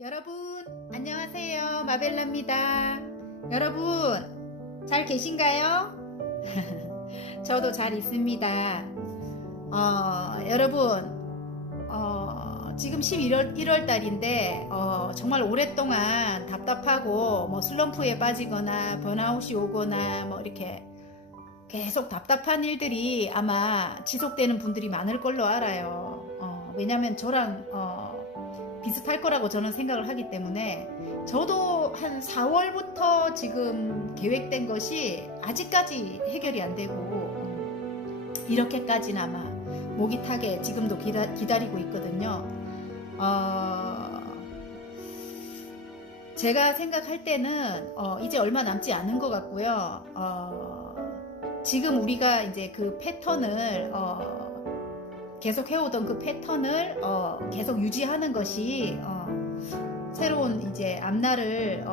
여러분 안녕하세요, 마벨라입니다. 여러분 잘 계신가요? 저도 잘 있습니다. 여러분 지금 11월 달인데 정말 오랫동안 답답하고 뭐 슬럼프에 빠지거나 번아웃이 오거나 뭐 이렇게 계속 답답한 일들이 아마 지속되는 분들이 많을 걸로 알아요. 왜냐면 저랑 비슷할 거라고 저는 생각을 하기 때문에, 저도 한 4월부터 지금 계획된 것이 아직까지 해결이 안 되고 이렇게까지는 아마 목이 타게 지금도 기다리고 있거든요. 제가 생각할 때는 이제 얼마 남지 않은 것 같고요. 지금 우리가 이제 그 패턴을 계속 해오던 그 패턴을 계속 유지하는 것이 새로운 이제 앞날을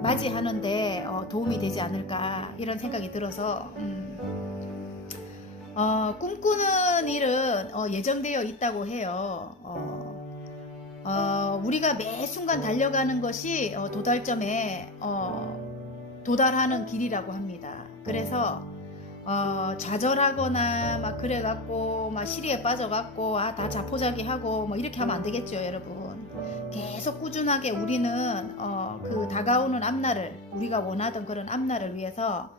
맞이하는데 도움이 되지 않을까, 이런 생각이 들어서 꿈꾸는 일은 예정되어 있다고 해요. 우리가 매 순간 달려가는 것이 도달점에 도달하는 길이라고 합니다. 그래서 좌절하거나 막 그래갖고 막 시리에 빠져갖고 다 자포자기하고 뭐 이렇게 하면 안 되겠죠, 여러분. 계속 꾸준하게 우리는 그 다가오는 앞날을, 우리가 원하던 그런 앞날을 위해서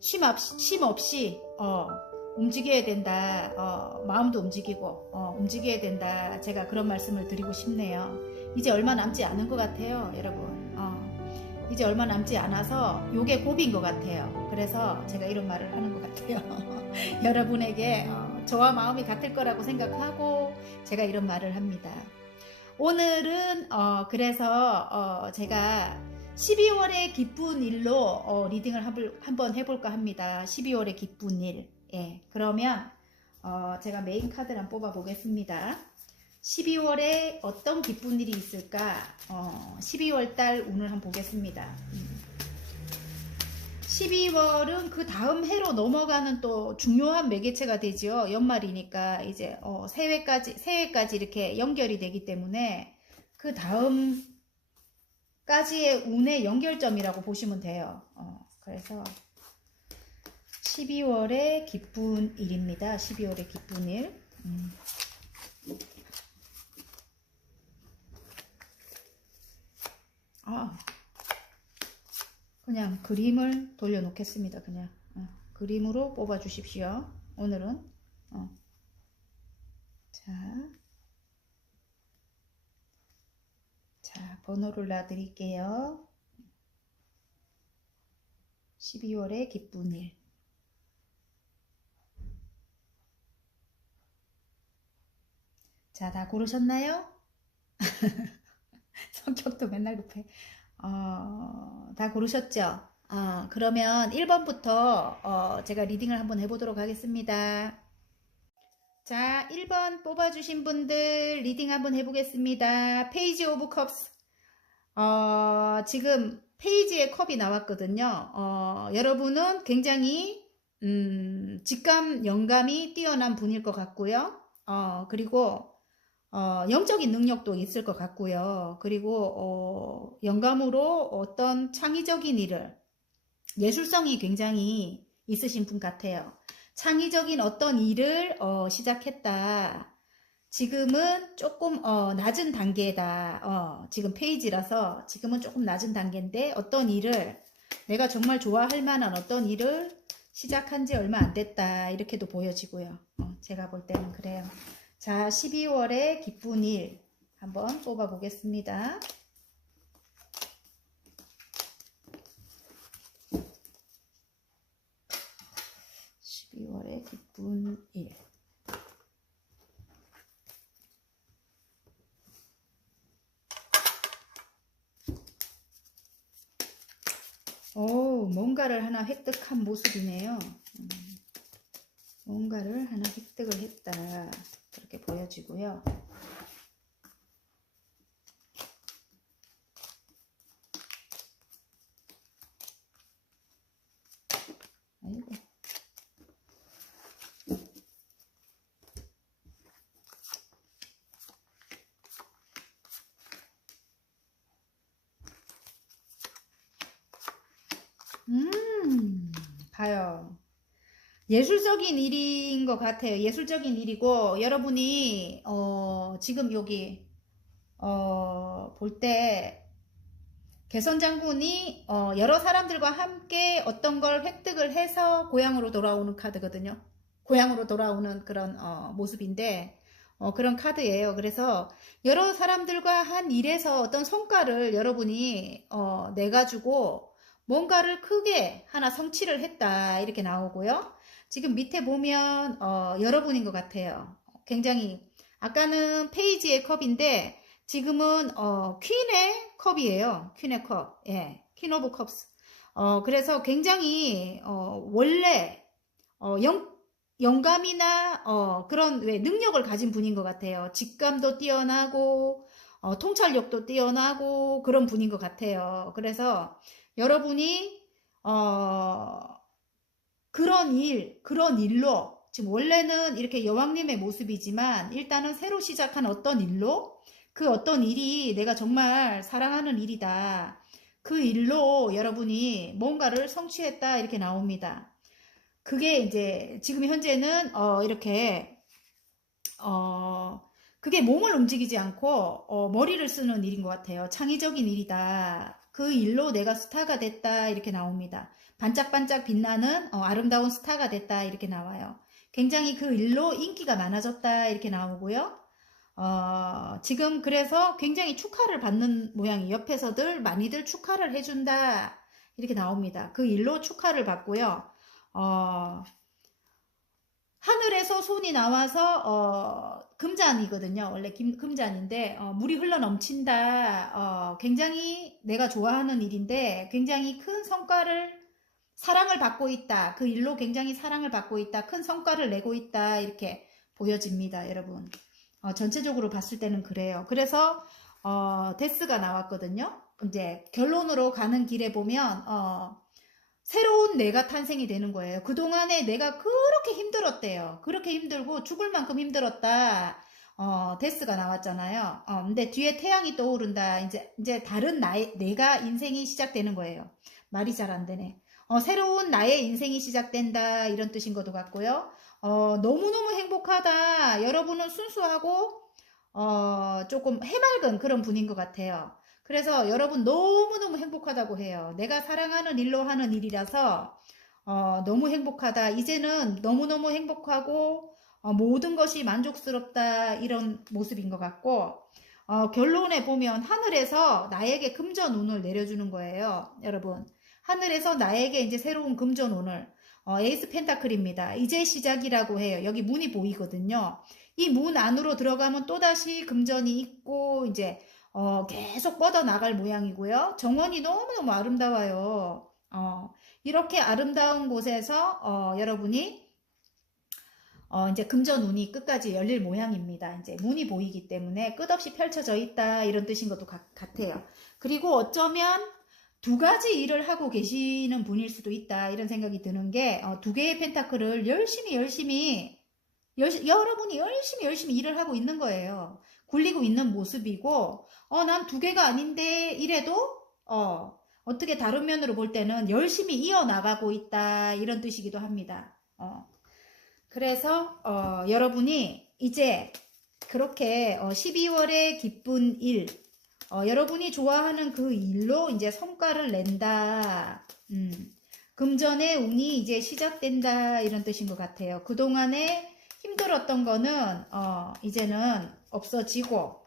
쉼 없이 움직여야 된다. 마음도 움직이고 움직여야 된다. 제가 그런 말씀을 드리고 싶네요. 이제 얼마 남지 않은 것 같아요, 여러분. 이제 얼마 남지 않아서 요게 고비인 것 같아요. 그래서 제가 이런 말을 하는 것 같아요. 여러분에게 저와 마음이 같을 거라고 생각하고 제가 이런 말을 합니다. 오늘은 그래서 제가 12월의 기쁜 일로 리딩을 한번 해볼까 합니다. 12월의 기쁜 일. 예, 그러면 제가 메인 카드를 한번 뽑아 보겠습니다. 12월에 어떤 기쁜 일이 있을까? 12월 달 운을 한번 보겠습니다. 12월은 그 다음 해로 넘어가는 또 중요한 매개체가 되죠. 연말이니까 이제 새해까지 이렇게 연결이 되기 때문에 그 다음까지의 운의 연결점이라고 보시면 돼요. 그래서 12월의 기쁜 일입니다. 12월의 기쁜 일. 그냥 그림을 돌려놓겠습니다. 그냥 그림으로 뽑아 주십시오. 오늘은 자, 번호를 놔드릴게요. 12월의 기쁜 일. 자, 다 고르셨나요? 성격도 맨날 급해. 다 고르셨죠? 그러면 1번부터 제가 리딩을 한번 해보도록 하겠습니다. 자, 1번 뽑아주신 분들 리딩 한번 해보겠습니다. 페이지 오브 컵스. 지금 페이지에 컵이 나왔거든요. 여러분은 굉장히 직감, 영감이 뛰어난 분일 것 같고요. 그리고 영적인 능력도 있을 것 같고요. 그리고 영감으로 어떤 창의적인 일을, 예술성이 굉장히 있으신 분 같아요. 창의적인 어떤 일을 시작했다. 지금은 조금 낮은 단계다. 지금 페이지라서 지금은 조금 낮은 단계인데, 어떤 일을, 내가 정말 좋아할 만한 어떤 일을 시작한 지 얼마 안 됐다, 이렇게도 보여지고요. 제가 볼 때는 그래요. 자, 12월의 기쁜 일 한번 뽑아 보겠습니다. 12월의 기쁜 일. 뭔가를 하나 획득한 모습이네요. 뭔가를 하나 획득을 했다, 그렇게 보여지고요. 아이고. 봐요. 예술적인 일인 것 같아요. 예술적인 일이고, 여러분이, 지금 여기, 볼 때, 개선 장군이, 여러 사람들과 함께 어떤 걸 획득을 해서 고향으로 돌아오는 카드거든요. 고향으로 돌아오는 그런, 모습인데, 그런 카드예요. 그래서 여러 사람들과 한 일에서 어떤 성과를 여러분이, 내가지고 뭔가를 크게 하나 성취를 했다. 이렇게 나오고요. 지금 밑에 보면, 여러분인 것 같아요. 굉장히, 아까는 페이지의 컵인데, 지금은 퀸의 컵이에요. 퀸의 컵. 예. 퀸 오브 컵스. 그래서 굉장히 원래 영감이나 그런 왜 능력을 가진 분인 것 같아요. 직감도 뛰어나고 통찰력도 뛰어나고 그런 분인 것 같아요. 그래서 여러분이 어, 그런 일로 지금 원래는 이렇게 여왕님의 모습이지만 일단은 새로 시작한 어떤 일로 그 어떤 일이 내가 정말 사랑하는 일이다. 그 일로 여러분이 뭔가를 성취했다 이렇게 나옵니다. 그게 이제 지금 현재는 이렇게 어, 그게 몸을 움직이지 않고 머리를 쓰는 일인 것 같아요. 창의적인 일이다. 그 일로 내가 스타가 됐다 이렇게 나옵니다. 반짝반짝 빛나는 아름다운 스타가 됐다 이렇게 나와요. 굉장히 그 일로 인기가 많아졌다 이렇게 나오고요. 지금 그래서 굉장히 축하를 받는 모양이 옆에서들 많이들 축하를 해준다 이렇게 나옵니다. 그 일로 축하를 받고요. 어, 하늘에서 손이 나와서 금잔이거든요. 원래 금잔인데 물이 흘러 넘친다. 굉장히 내가 좋아하는 일인데 굉장히 큰 성과를 사랑을 받고 있다. 그 일로 굉장히 사랑을 받고 있다. 큰 성과를 내고 있다. 이렇게 보여집니다, 여러분. 전체적으로 봤을 때는 그래요. 그래서 데스가 나왔거든요. 이제 결론으로 가는 길에 보면 새로운 내가 탄생이 되는 거예요. 그동안에 내가 그렇게 힘들었대요. 그렇게 힘들고 죽을 만큼 힘들었다. 데스가 나왔잖아요. 근데 뒤에 태양이 떠오른다. 이제 다른 내가 인생이 시작되는 거예요. 말이 잘 안 되네. 새로운 나의 인생이 시작된다. 이런 뜻인 것도 같고요. 너무너무 행복하다. 여러분은 순수하고, 조금 해맑은 그런 분인 것 같아요. 그래서 여러분 너무너무 행복하다고 해요. 내가 사랑하는 일로 하는 일이라서 너무 행복하다. 이제는 너무너무 행복하고 모든 것이 만족스럽다. 이런 모습인 것 같고 결론에 보면 하늘에서 나에게 금전운을 내려주는 거예요. 여러분. 하늘에서 나에게 이제 새로운 금전운을 에이스 펜타클입니다. 이제 시작이라고 해요. 여기 문이 보이거든요. 이 문 안으로 들어가면 또다시 금전이 있고 이제 계속 뻗어나갈 모양이고요. 정원이 너무너무 아름다워요. 이렇게 아름다운 곳에서 여러분이 이제 금전운이 끝까지 열릴 모양입니다. 이제 문이 보이기 때문에 끝없이 펼쳐져 있다 이런 뜻인 것도 같아요. 그리고 어쩌면 두 가지 일을 하고 계시는 분일 수도 있다 이런 생각이 드는 게 두 개의 펜타클을 여러분이 열심히 일을 하고 있는 거예요. 굴리고 있는 모습이고 난 두 개가 아닌데 이래도 어떻게 다른 면으로 볼 때는 열심히 이어나가고 있다 이런 뜻이기도 합니다. 그래서 여러분이 이제 그렇게 12월의 기쁜 일 여러분이 좋아하는 그 일로 이제 성과를 낸다. 금전의 운이 이제 시작된다 이런 뜻인 것 같아요. 그동안에 힘들었던 거는 이제는 없어지고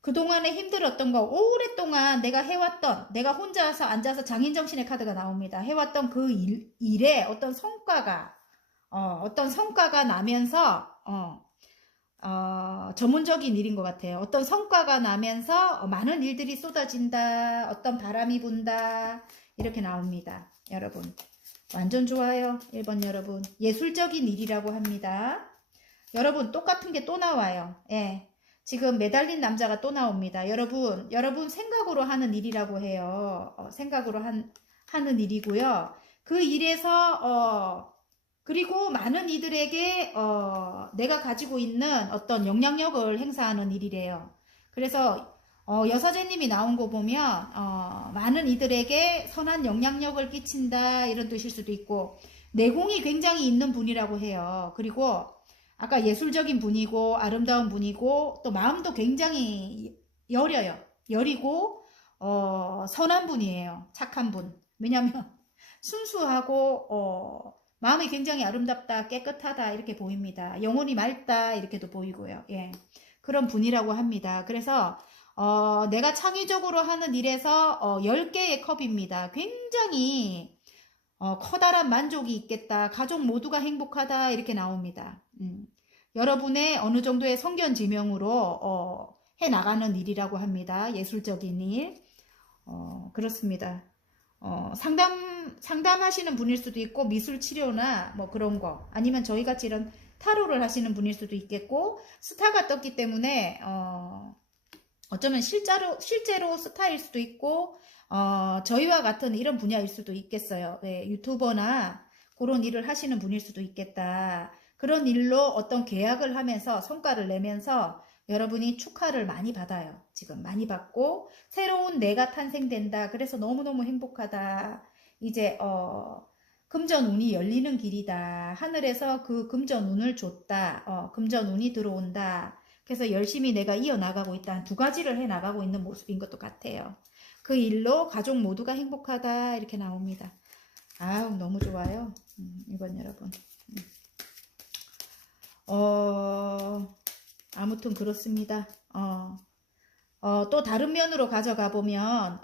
그동안에 힘들었던 거 오랫동안 내가 해왔던 내가 혼자서 앉아서 장인정신의 카드가 나옵니다. 해왔던 그 일에 어떤 성과가 나면서 전문적인 일인 것 같아요. 어떤 성과가 나면서 많은 일들이 쏟아진다. 어떤 바람이 분다. 이렇게 나옵니다. 여러분. 완전 좋아요. 1번 여러분. 예술적인 일이라고 합니다. 여러분 똑같은 게 또 나와요. 예. 지금 매달린 남자가 또 나옵니다. 여러분 생각으로 하는 일이라고 해요. 생각으로 하는 일이고요. 그 일에서 그리고 많은 이들에게 내가 가지고 있는 어떤 영향력을 행사하는 일이래요. 그래서 여서재님이 나온 거 보면, 많은 이들에게 선한 영향력을 끼친다, 이런 뜻일 수도 있고, 내공이 굉장히 있는 분이라고 해요. 그리고, 아까 예술적인 분이고, 아름다운 분이고, 또 마음도 굉장히 여려요. 여리고, 선한 분이에요. 착한 분. 왜냐면, 순수하고, 마음이 굉장히 아름답다, 깨끗하다, 이렇게 보입니다. 영혼이 맑다, 이렇게도 보이고요. 예. 그런 분이라고 합니다. 그래서, 내가 창의적으로 하는 일에서 10개의 컵입니다. 굉장히 커다란 만족이 있겠다. 가족 모두가 행복하다. 이렇게 나옵니다. 여러분의 어느 정도의 성견 지명으로 해나가는 일이라고 합니다. 예술적인 일. 그렇습니다. 상담하시는 분일 수도 있고, 미술 치료나 뭐 그런 거. 아니면 저희같이 이런 타로를 하시는 분일 수도 있겠고, 스타가 떴기 때문에, 어쩌면 실제로 스타일 수도 있고, 저희와 같은 이런 분야일 수도 있겠어요. 네, 유튜버나 그런 일을 하시는 분일 수도 있겠다. 그런 일로 어떤 계약을 하면서 성과를 내면서 여러분이 축하를 많이 받아요. 지금 많이 받고, 새로운 내가 탄생된다. 그래서 너무너무 행복하다. 이제, 금전운이 열리는 길이다. 하늘에서 그 금전운을 줬다. 금전운이 들어온다. 그래서 열심히 내가 이어나가고 있다. 두 가지를 해나가고 있는 모습인 것도 같아요. 그 일로 가족 모두가 행복하다. 이렇게 나옵니다. 아우, 너무 좋아요. 이번 여러분. 아무튼 그렇습니다. 또 다른 면으로 가져가 보면,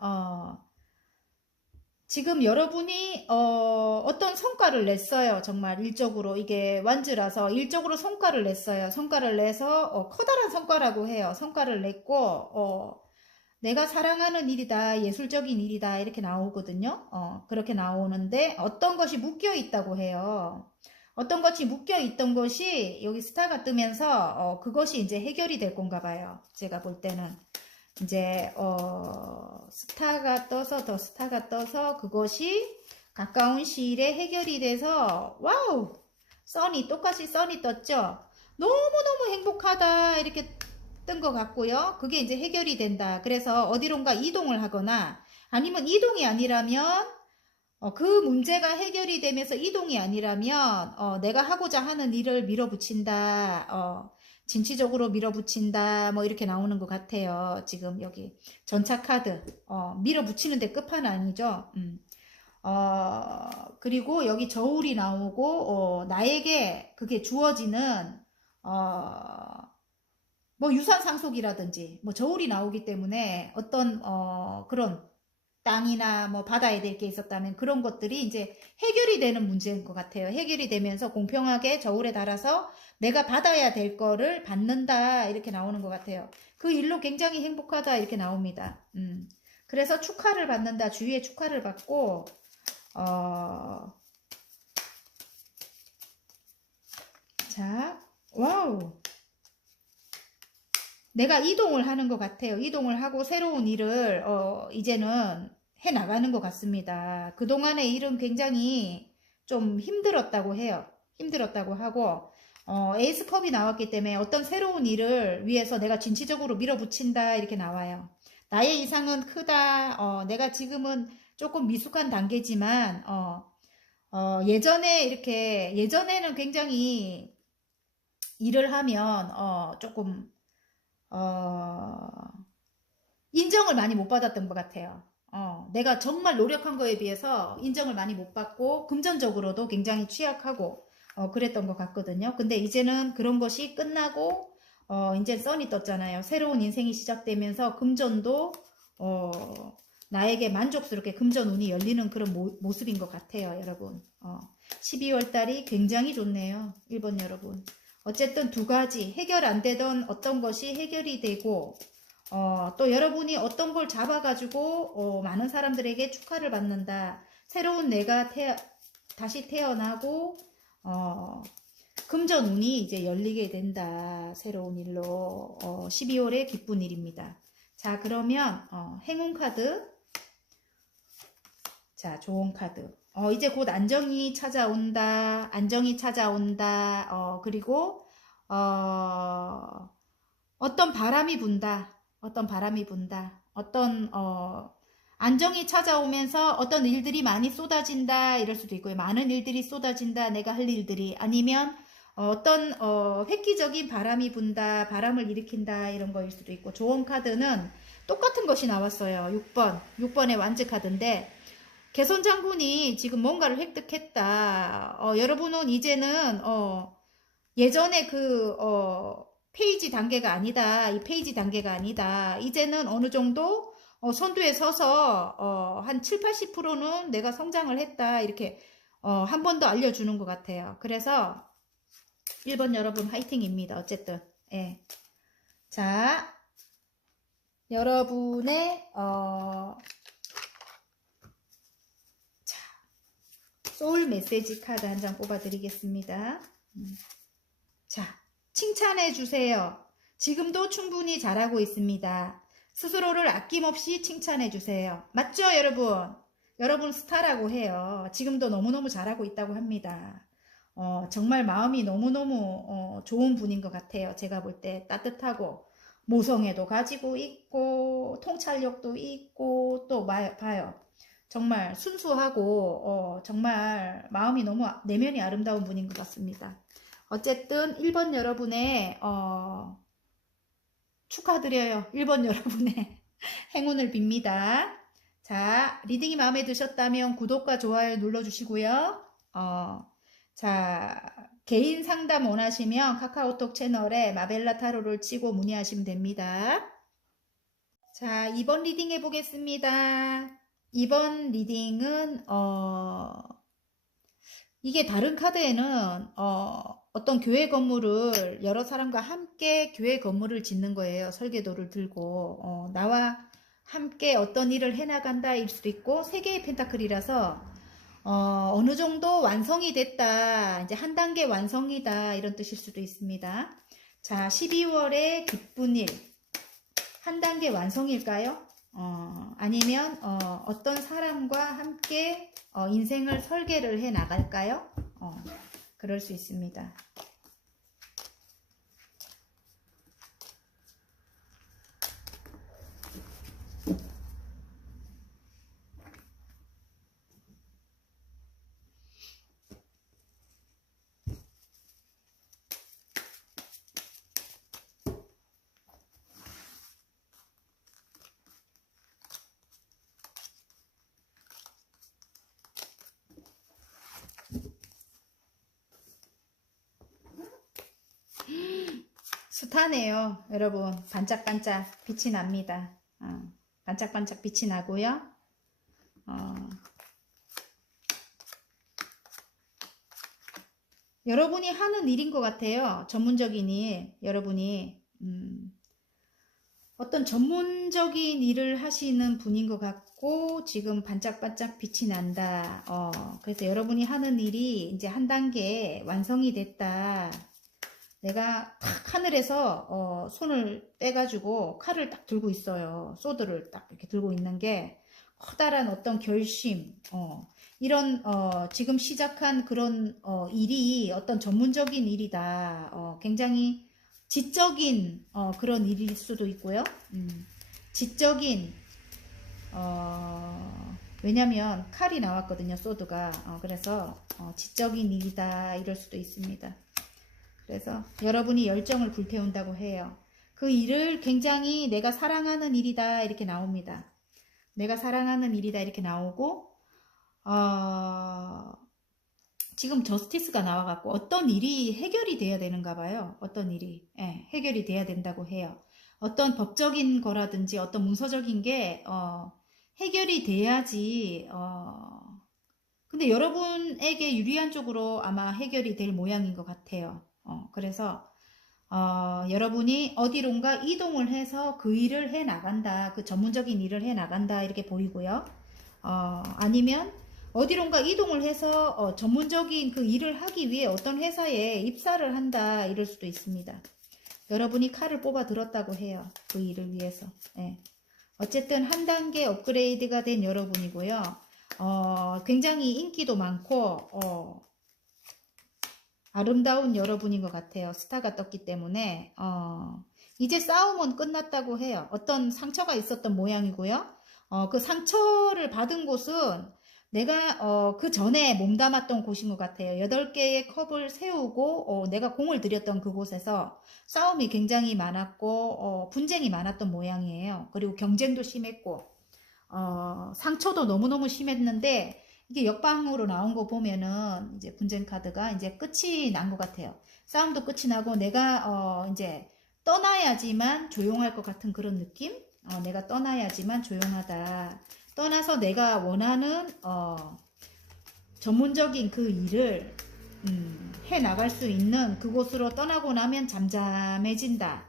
지금 여러분이 어떤 성과를 냈어요. 정말 일적으로 이게 완즈라서 일적으로 성과를 냈어요. 성과를 내서 커다란 성과라고 해요. 성과를 냈고 내가 사랑하는 일이다. 예술적인 일이다. 이렇게 나오거든요. 그렇게 나오는데 어떤 것이 묶여 있다고 해요. 어떤 것이 묶여 있던 것이 여기 스타가 뜨면서 그것이 이제 해결이 될 건가 봐요. 제가 볼 때는. 이제 스타가 떠서 더 스타가 떠서 그것이 가까운 시일에 해결이 돼서 와우, 똑같이 써니 떴죠. 너무너무 행복하다 이렇게 뜬 것 같고요. 그게 이제 해결이 된다. 그래서 어디론가 이동을 하거나 아니면 이동이 아니라면 그 문제가 해결이 되면서 이동이 아니라면 내가 하고자 하는 일을 밀어붙인다. 진취적으로 밀어붙인다. 뭐 이렇게 나오는 것 같아요. 지금 여기 전차 카드 밀어붙이는데 끝판왕이죠. 그리고 여기 저울이 나오고 나에게 그게 주어지는 뭐 유산 상속이라든지 뭐 저울이 나오기 때문에 어떤 그런 땅이나 뭐 받아야 될 게 있었다면 그런 것들이 이제 해결이 되는 문제인 것 같아요. 해결이 되면서 공평하게 저울에 달아서 내가 받아야 될 거를 받는다 이렇게 나오는 것 같아요. 그 일로 굉장히 행복하다 이렇게 나옵니다. 그래서 축하를 받는다. 주위에 축하를 받고 자, 와우. 내가 이동을 하는 것 같아요. 이동을 하고 새로운 일을 이제는 해나가는 것 같습니다. 그동안의 일은 굉장히 좀 힘들었다고 해요. 힘들었다고 하고 에이스컵이 나왔기 때문에 어떤 새로운 일을 위해서 내가 진취적으로 밀어붙인다 이렇게 나와요. 나의 이상은 크다. 내가 지금은 조금 미숙한 단계지만 예전에는 굉장히 일을 하면 조금 인정을 많이 못 받았던 것 같아요. 내가 정말 노력한 거에 비해서 인정을 많이 못 받고 금전적으로도 굉장히 취약하고 그랬던 것 같거든요. 근데 이제는 그런 것이 끝나고 이제 선이 떴잖아요. 새로운 인생이 시작되면서 금전도 나에게 만족스럽게 금전운이 열리는 그런 모습인 것 같아요, 여러분. 12월 달이 굉장히 좋네요, 일본 여러분. 어쨌든 두 가지 해결 안 되던 어떤 것이 해결이 되고 또 여러분이 어떤 걸 잡아가지고 많은 사람들에게 축하를 받는다. 새로운 내가 다시 태어나고 금전운이 이제 열리게 된다. 새로운 일로 12월의 기쁜 일입니다. 자, 그러면 행운 카드. 자, 좋은 카드. 이제 곧 안정이 찾아온다. 안정이 찾아온다. 그리고 어떤 바람이 분다. 어떤 바람이 분다. 어떤 안정이 찾아오면서 어떤 일들이 많이 쏟아진다 이럴 수도 있고요. 많은 일들이 쏟아진다. 내가 할 일들이 아니면 어떤 획기적인 바람이 분다. 바람을 일으킨다 이런 거일 수도 있고 조언 카드는 똑같은 것이 나왔어요. 6번. 6번의 완즈 카드인데 개선 장군이 지금 뭔가를 획득했다. 여러분은 이제는 예전에 페이지 단계가 아니다. 이 페이지 단계가 아니다. 이제는 어느 정도 선두에 서서 한 7, 80%는 내가 성장을 했다. 이렇게 한 번 더 알려주는 것 같아요. 그래서 1번 여러분 화이팅입니다. 어쨌든 예. 자, 여러분의 소울 메시지 카드 한 장 뽑아 드리겠습니다. 자, 칭찬해 주세요. 지금도 충분히 잘하고 있습니다. 스스로를 아낌없이 칭찬해 주세요. 맞죠, 여러분? 여러분 스타라고 해요. 지금도 너무너무 잘하고 있다고 합니다. 정말 마음이 너무너무 좋은 분인 것 같아요. 제가 볼 때 따뜻하고 모성애도 가지고 있고 통찰력도 있고 또 봐요. 정말 순수하고 정말 마음이 너무 내면이 아름다운 분인 것 같습니다. 어쨌든 1번 여러분의 축하드려요. 1번 여러분의 행운을 빕니다. 자, 리딩이 마음에 드셨다면 구독과 좋아요 눌러주시고요. 자, 개인 상담 원하시면 카카오톡 채널에 마벨라 타로를 치고 문의하시면 됩니다. 자, 2번 리딩 해보겠습니다. 2번 리딩은 이게 다른 카드에는 어떤 교회 건물을 여러 사람과 함께 교회 건물을 짓는 거예요. 설계도를 들고 나와 함께 어떤 일을 해나간다 일 수도 있고 3개의 펜타클이라서 어느 정도 완성이 됐다. 이제 한 단계 완성이다. 이런 뜻일 수도 있습니다. 자, 12월의 기쁜 일. 한 단계 완성일까요? 아니면 어떤 사람과 함께 인생을 설계를 해 나갈까요? 그럴 수 있습니다. 스타네요. 여러분 반짝반짝 빛이 납니다. 반짝반짝 빛이 나고요. 여러분이 하는 일인 것 같아요. 전문적인 일. 여러분이 어떤 전문적인 일을 하시는 분인 것 같고 지금 반짝반짝 빛이 난다. 그래서 여러분이 하는 일이 이제 한 단계 완성이 됐다. 내가 탁 하늘에서 손을 떼가지고 칼을 딱 들고 있어요. 소드를 딱 이렇게 들고 있는 게 커다란 어떤 결심, 이런 지금 시작한 그런 일이 어떤 전문적인 일이다. 굉장히 지적인 그런 일일 수도 있고요. 지적인 왜냐면 칼이 나왔거든요. 소드가. 그래서 지적인 일이다 이럴 수도 있습니다. 그래서 여러분이 열정을 불태운다고 해요. 그 일을 굉장히 내가 사랑하는 일이다 이렇게 나옵니다. 내가 사랑하는 일이다 이렇게 나오고 지금 저스티스가 나와갖고 어떤 일이 해결이 돼야 되는가 봐요. 어떤 일이 해결이 돼야 된다고 해요. 어떤 법적인 거라든지 어떤 문서적인 게 해결이 돼야지 근데 여러분에게 유리한 쪽으로 아마 해결이 될 모양인 것 같아요. 그래서 여러분이 어디론가 이동을 해서 그 일을 해 나간다. 그 전문적인 일을 해 나간다. 이렇게 보이고요. 아니면 어디론가 이동을 해서 전문적인 그 일을 하기 위해 어떤 회사에 입사를 한다. 이럴 수도 있습니다. 여러분이 칼을 뽑아 들었다고 해요. 그 일을 위해서. 어쨌든 한 단계 업그레이드가 된 여러분이고요. 굉장히 인기도 많고 아름다운 여러분인 것 같아요. 스타가 떴기 때문에 이제 싸움은 끝났다고 해요. 어떤 상처가 있었던 모양이고요. 그 상처를 받은 곳은 내가 그 전에 몸담았던 곳인 것 같아요. 8개의 컵을 세우고 내가 공을 들였던 그곳에서 싸움이 굉장히 많았고 분쟁이 많았던 모양이에요. 그리고 경쟁도 심했고 상처도 너무너무 심했는데 이게 역방으로 나온 거 보면은 이제 분쟁 카드가 이제 끝이 난 것 같아요. 싸움도 끝이 나고 내가 이제 떠나야지만 조용할 것 같은 그런 느낌? 내가 떠나야지만 조용하다. 떠나서 내가 원하는 전문적인 그 일을 해 나갈 수 있는 그곳으로 떠나고 나면 잠잠해진다.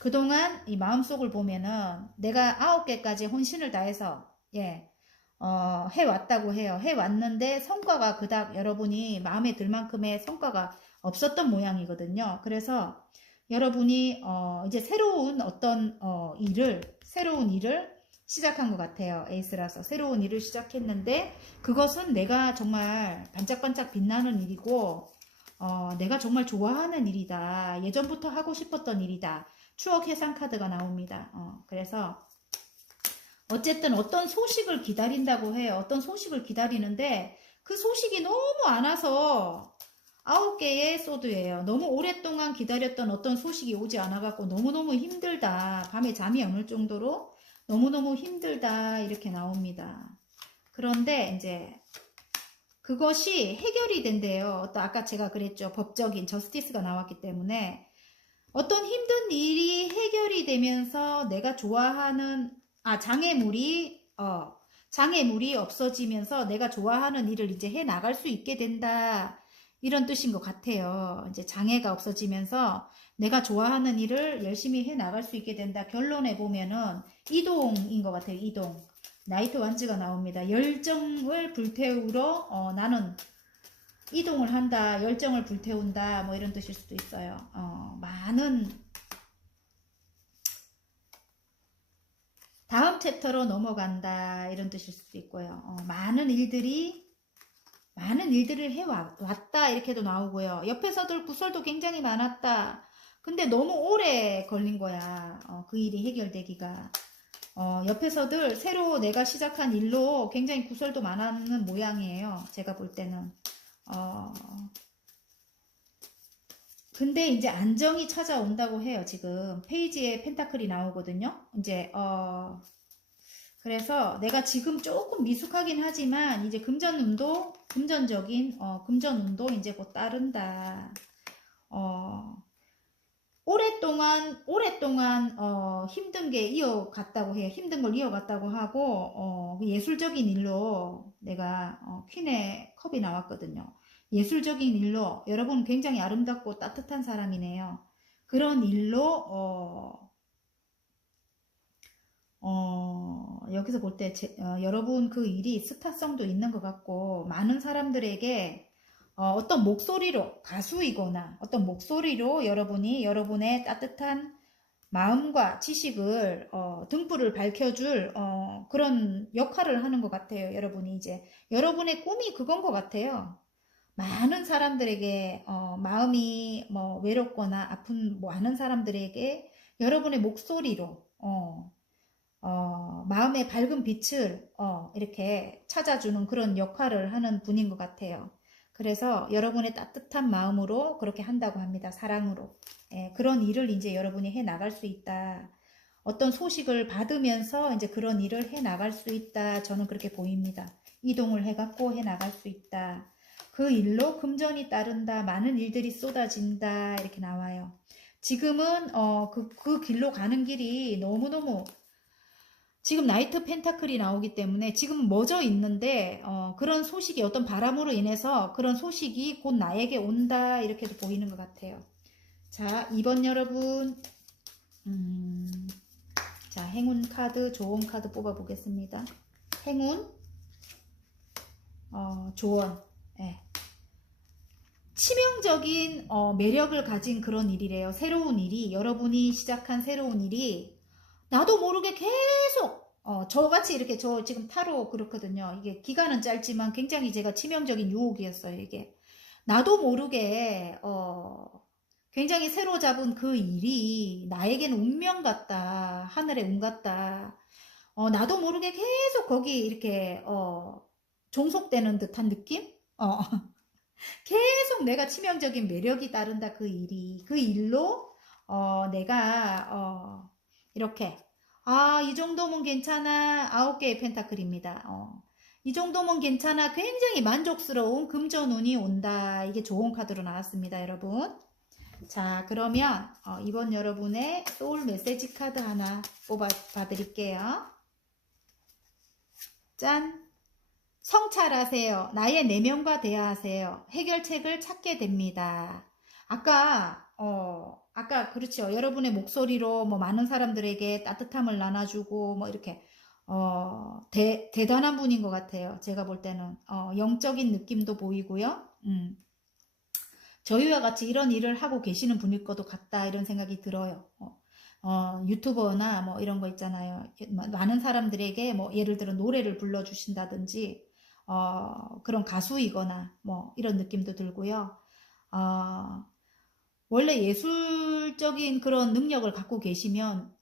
그동안 이 마음속을 보면은 내가 9개까지 혼신을 다해서 해왔다고 해요. 해왔는데 성과가 그닥 여러분이 마음에 들 만큼의 성과가 없었던 모양이거든요. 그래서 여러분이 이제 새로운 어떤 새로운 일을 시작한 것 같아요. 에이스라서 새로운 일을 시작했는데 그것은 내가 정말 반짝반짝 빛나는 일이고 내가 정말 좋아하는 일이다. 예전부터 하고 싶었던 일이다. 추억 해상 카드가 나옵니다. 그래서 어쨌든 어떤 소식을 기다린다고 해요. 어떤 소식을 기다리는데 그 소식이 너무 안 와서 9개의 소드예요. 너무 오랫동안 기다렸던 어떤 소식이 오지 않아갖고 너무너무 힘들다. 밤에 잠이 안 올 정도로 너무너무 힘들다. 이렇게 나옵니다. 그런데 이제 그것이 해결이 된대요. 아까 제가 그랬죠. 법적인 저스티스가 나왔기 때문에 어떤 힘든 일이 해결이 되면서 내가 좋아하는 장애물이 없어지면서 내가 좋아하는 일을 이제 해 나갈 수 있게 된다. 이런 뜻인 것 같아요. 이제 장애가 없어지면서 내가 좋아하는 일을 열심히 해 나갈 수 있게 된다. 결론에 보면은 이동인 것 같아요. 이동. 나이트 완즈가 나옵니다. 열정을 불태우러 나는 이동을 한다. 열정을 불태운다. 뭐 이런 뜻일 수도 있어요. 많은 다음 챕터로 넘어간다. 이런 뜻일 수도 있고요. 많은 일들을 해왔다. 이렇게도 나오고요. 옆에서들 구설도 굉장히 많았다. 근데 너무 오래 걸린 거야. 그 일이 해결되기가. 옆에서들 새로 내가 시작한 일로 굉장히 구설도 많았는 모양이에요. 제가 볼 때는. 근데 이제 안정이 찾아온다고 해요. 지금 페이지에 펜타클이 나오거든요. 이제 그래서 내가 지금 조금 미숙하긴 하지만 이제 금전운도 이제 곧 따른다. 오랫동안 힘든 게 이어갔다고 해요. 힘든 걸 이어갔다고 하고 예술적인 일로 내가 퀸의 컵이 나왔거든요. 예술적인 일로 여러분 굉장히 아름답고 따뜻한 사람이네요. 그런 일로 여기서 볼 때 여러분 그 일이 스타성도 있는 것 같고 많은 사람들에게 어떤 목소리로 가수이거나 어떤 목소리로 여러분이 여러분의 따뜻한 마음과 지식을 등불을 밝혀줄 그런 역할을 하는 것 같아요. 여러분이 이제 여러분의 꿈이 그건 것 같아요. 많은 사람들에게 마음이 뭐 외롭거나 아픈 많은 사람들에게 여러분의 목소리로 마음의 밝은 빛을 이렇게 찾아주는 그런 역할을 하는 분인 것 같아요. 그래서 여러분의 따뜻한 마음으로 그렇게 한다고 합니다. 사랑으로. 그런 일을 이제 여러분이 해 나갈 수 있다. 어떤 소식을 받으면서 이제 그런 일을 해 나갈 수 있다. 저는 그렇게 보입니다. 이동을 해갖고 해 나갈 수 있다. 그 일로 금전이 따른다. 많은 일들이 쏟아진다. 이렇게 나와요. 지금은 그 길로 가는 길이 너무너무 지금 나이트 펜타클이 나오기 때문에 지금 멎어 있는데 그런 소식이 어떤 바람으로 인해서 그런 소식이 곧 나에게 온다 이렇게도 보이는 것 같아요. 자, 2번 여러분 자, 행운 카드, 조언 카드 뽑아 보겠습니다. 행운 조언 치명적인 매력을 가진 그런 일이래요. 새로운 일이 여러분이 시작한 새로운 일이 나도 모르게 계속 저같이 이렇게 저 지금 타로 그렇거든요. 이게 기간은 짧지만 굉장히 제가 치명적인 유혹이었어요. 이게 나도 모르게 굉장히 새로 잡은 그 일이 나에겐 운명 같다. 하늘의 운 같다. 나도 모르게 계속 거기 이렇게, 종속되는 듯한 느낌? 계속 내가 치명적인 매력이 따른다, 그 일이. 그 일로, 내가, 이렇게, 이 정도면 괜찮아. 9개의 펜타클입니다. 이 정도면 괜찮아. 굉장히 만족스러운 금전운이 온다. 이게 좋은 카드로 나왔습니다, 여러분. 자, 그러면, 이번 여러분의 소울 메시지 카드 하나 뽑아 봐드릴게요. 짠! 성찰하세요. 나의 내면과 대화하세요. 해결책을 찾게 됩니다. 아까 그렇죠. 여러분의 목소리로 뭐 많은 사람들에게 따뜻함을 나눠주고 뭐 이렇게 대단한 분인 것 같아요. 제가 볼 때는 영적인 느낌도 보이고요. 저희와 같이 이런 일을 하고 계시는 분일 것도 같다, 이런 생각이 들어요. 유튜버나 뭐 이런 거 있잖아요. 많은 사람들에게 뭐 예를 들어 노래를 불러주신다든지 그런 가수이거나 뭐 이런 느낌도 들고요. 원래 예술적인 그런 능력을 갖고 계시면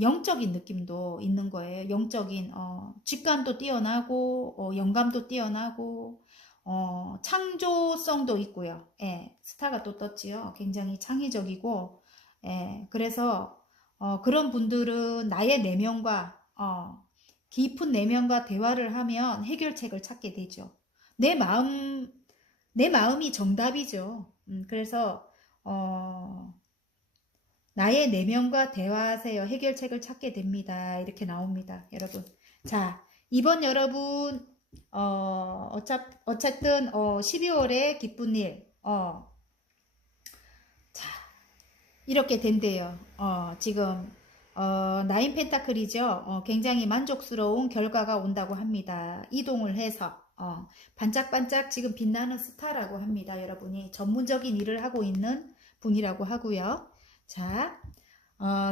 영적인 느낌도 있는 거예요. 영적인 직감도 뛰어나고 영감도 뛰어나고 창조성도 있고요. 예, 스타가 또 떴지요. 굉장히 창의적이고, 예, 그래서 그런 분들은 나의 내면과 깊은 내면과 대화를 하면 해결책을 찾게 되죠. 내 마음이 정답이죠. 그래서 나의 내면과 대화하세요. 해결책을 찾게 됩니다. 이렇게 나옵니다, 여러분. 자, 이번 여러분 어쨌든 12월에 기쁜 일 자, 이렇게 된대요. 지금 나인 펜타클이죠. 굉장히 만족스러운 결과가 온다고 합니다. 이동을 해서 반짝반짝 지금 빛나는 스타라고 합니다. 여러분이 전문적인 일을 하고 있는 분이라고 하고요. 자,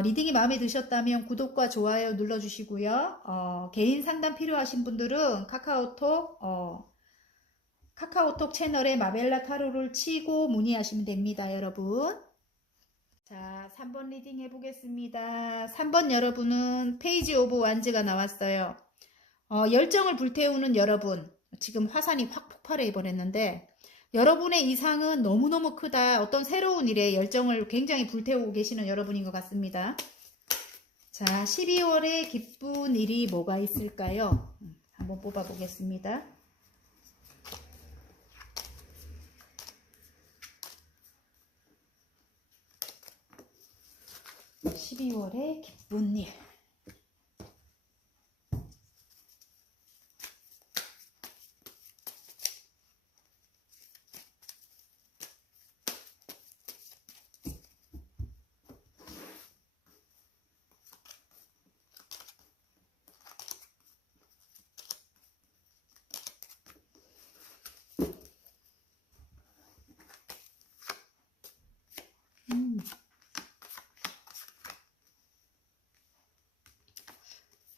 리딩이 마음에 드셨다면 구독과 좋아요 눌러주시고요. 개인 상담 필요하신 분들은 카카오톡 채널에 마벨라 타로를 치고 문의하시면 됩니다, 여러분. 자, 3번 리딩 해보겠습니다. 3번 여러분은 페이지 오브 완즈가 나왔어요. 열정을 불태우는 여러분, 지금 화산이 확 폭발해 버렸는데 여러분의 이상은 너무너무 크다. 어떤 새로운 일에 열정을 굉장히 불태우고 계시는 여러분인 것 같습니다. 자, 12월에 기쁜 일이 뭐가 있을까요? 한번 뽑아보겠습니다. 12월에 기쁜 일.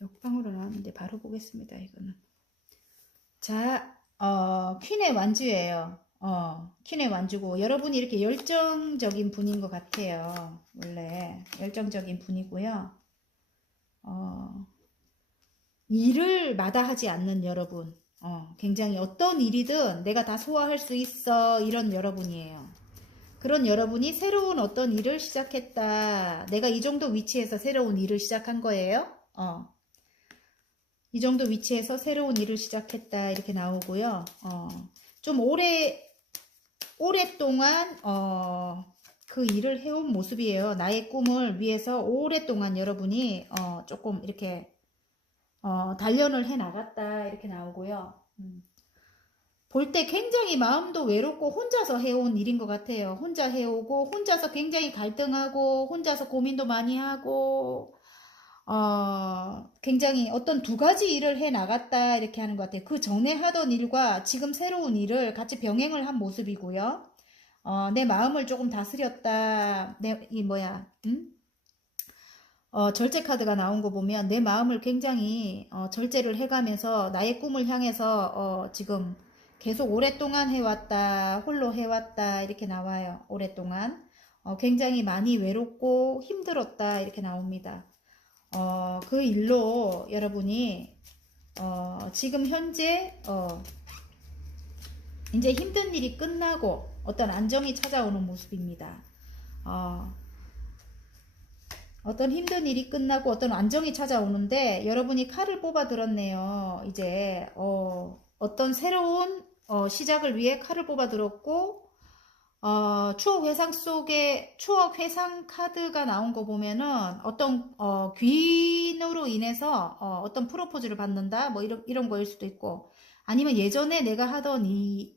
역방으로 나왔는데 바로 보겠습니다. 이거는. 자, 퀸의 완주예요. 퀸의 완주고 여러분이 이렇게 열정적인 분인 것 같아요. 원래 열정적인 분이고요. 일을 마다하지 않는 여러분. 굉장히 어떤 일이든 내가 다 소화할 수 있어, 이런 여러분이에요. 그런 여러분이 새로운 어떤 일을 시작했다. 내가 이 정도 위치에서 새로운 일을 시작한 거예요. 이 정도 위치에서 새로운 일을 시작했다, 이렇게 나오고요. 좀 오랫동안 그 일을 해온 모습이에요. 나의 꿈을 위해서 오랫동안 여러분이 조금 이렇게 단련을 해 나갔다, 이렇게 나오고요. 볼 때 굉장히 마음도 외롭고 혼자서 해온 일인 것 같아요. 혼자 해오고 혼자서 굉장히 갈등하고 혼자서 고민도 많이 하고 굉장히 어떤 두 가지 일을 해 나갔다, 이렇게 하는 것 같아요. 그 전에 하던 일과 지금 새로운 일을 같이 병행을 한 모습이고요. 내 마음을 조금 다스렸다. 절제 카드가 나온 거 보면 내 마음을 굉장히 절제를 해가면서 나의 꿈을 향해서 지금 계속 오랫동안 해왔다, 홀로 해왔다, 이렇게 나와요. 오랫동안 굉장히 많이 외롭고 힘들었다 이렇게 나옵니다. 그 일로 여러분이 지금 현재 이제 힘든 일이 끝나고 어떤 안정이 찾아오는 모습입니다. 어떤 힘든 일이 끝나고 어떤 안정이 찾아오는데 여러분이 칼을 뽑아 들었네요. 이제 어떤 새로운 시작을 위해 칼을 뽑아 들었고 추억 회상 속에 추억 회상 카드가 나온 거 보면은 어떤 귀인으로 인해서 어떤 프로포즈를 받는다 뭐 이런 거일 수도 있고, 아니면 예전에 내가 하던 이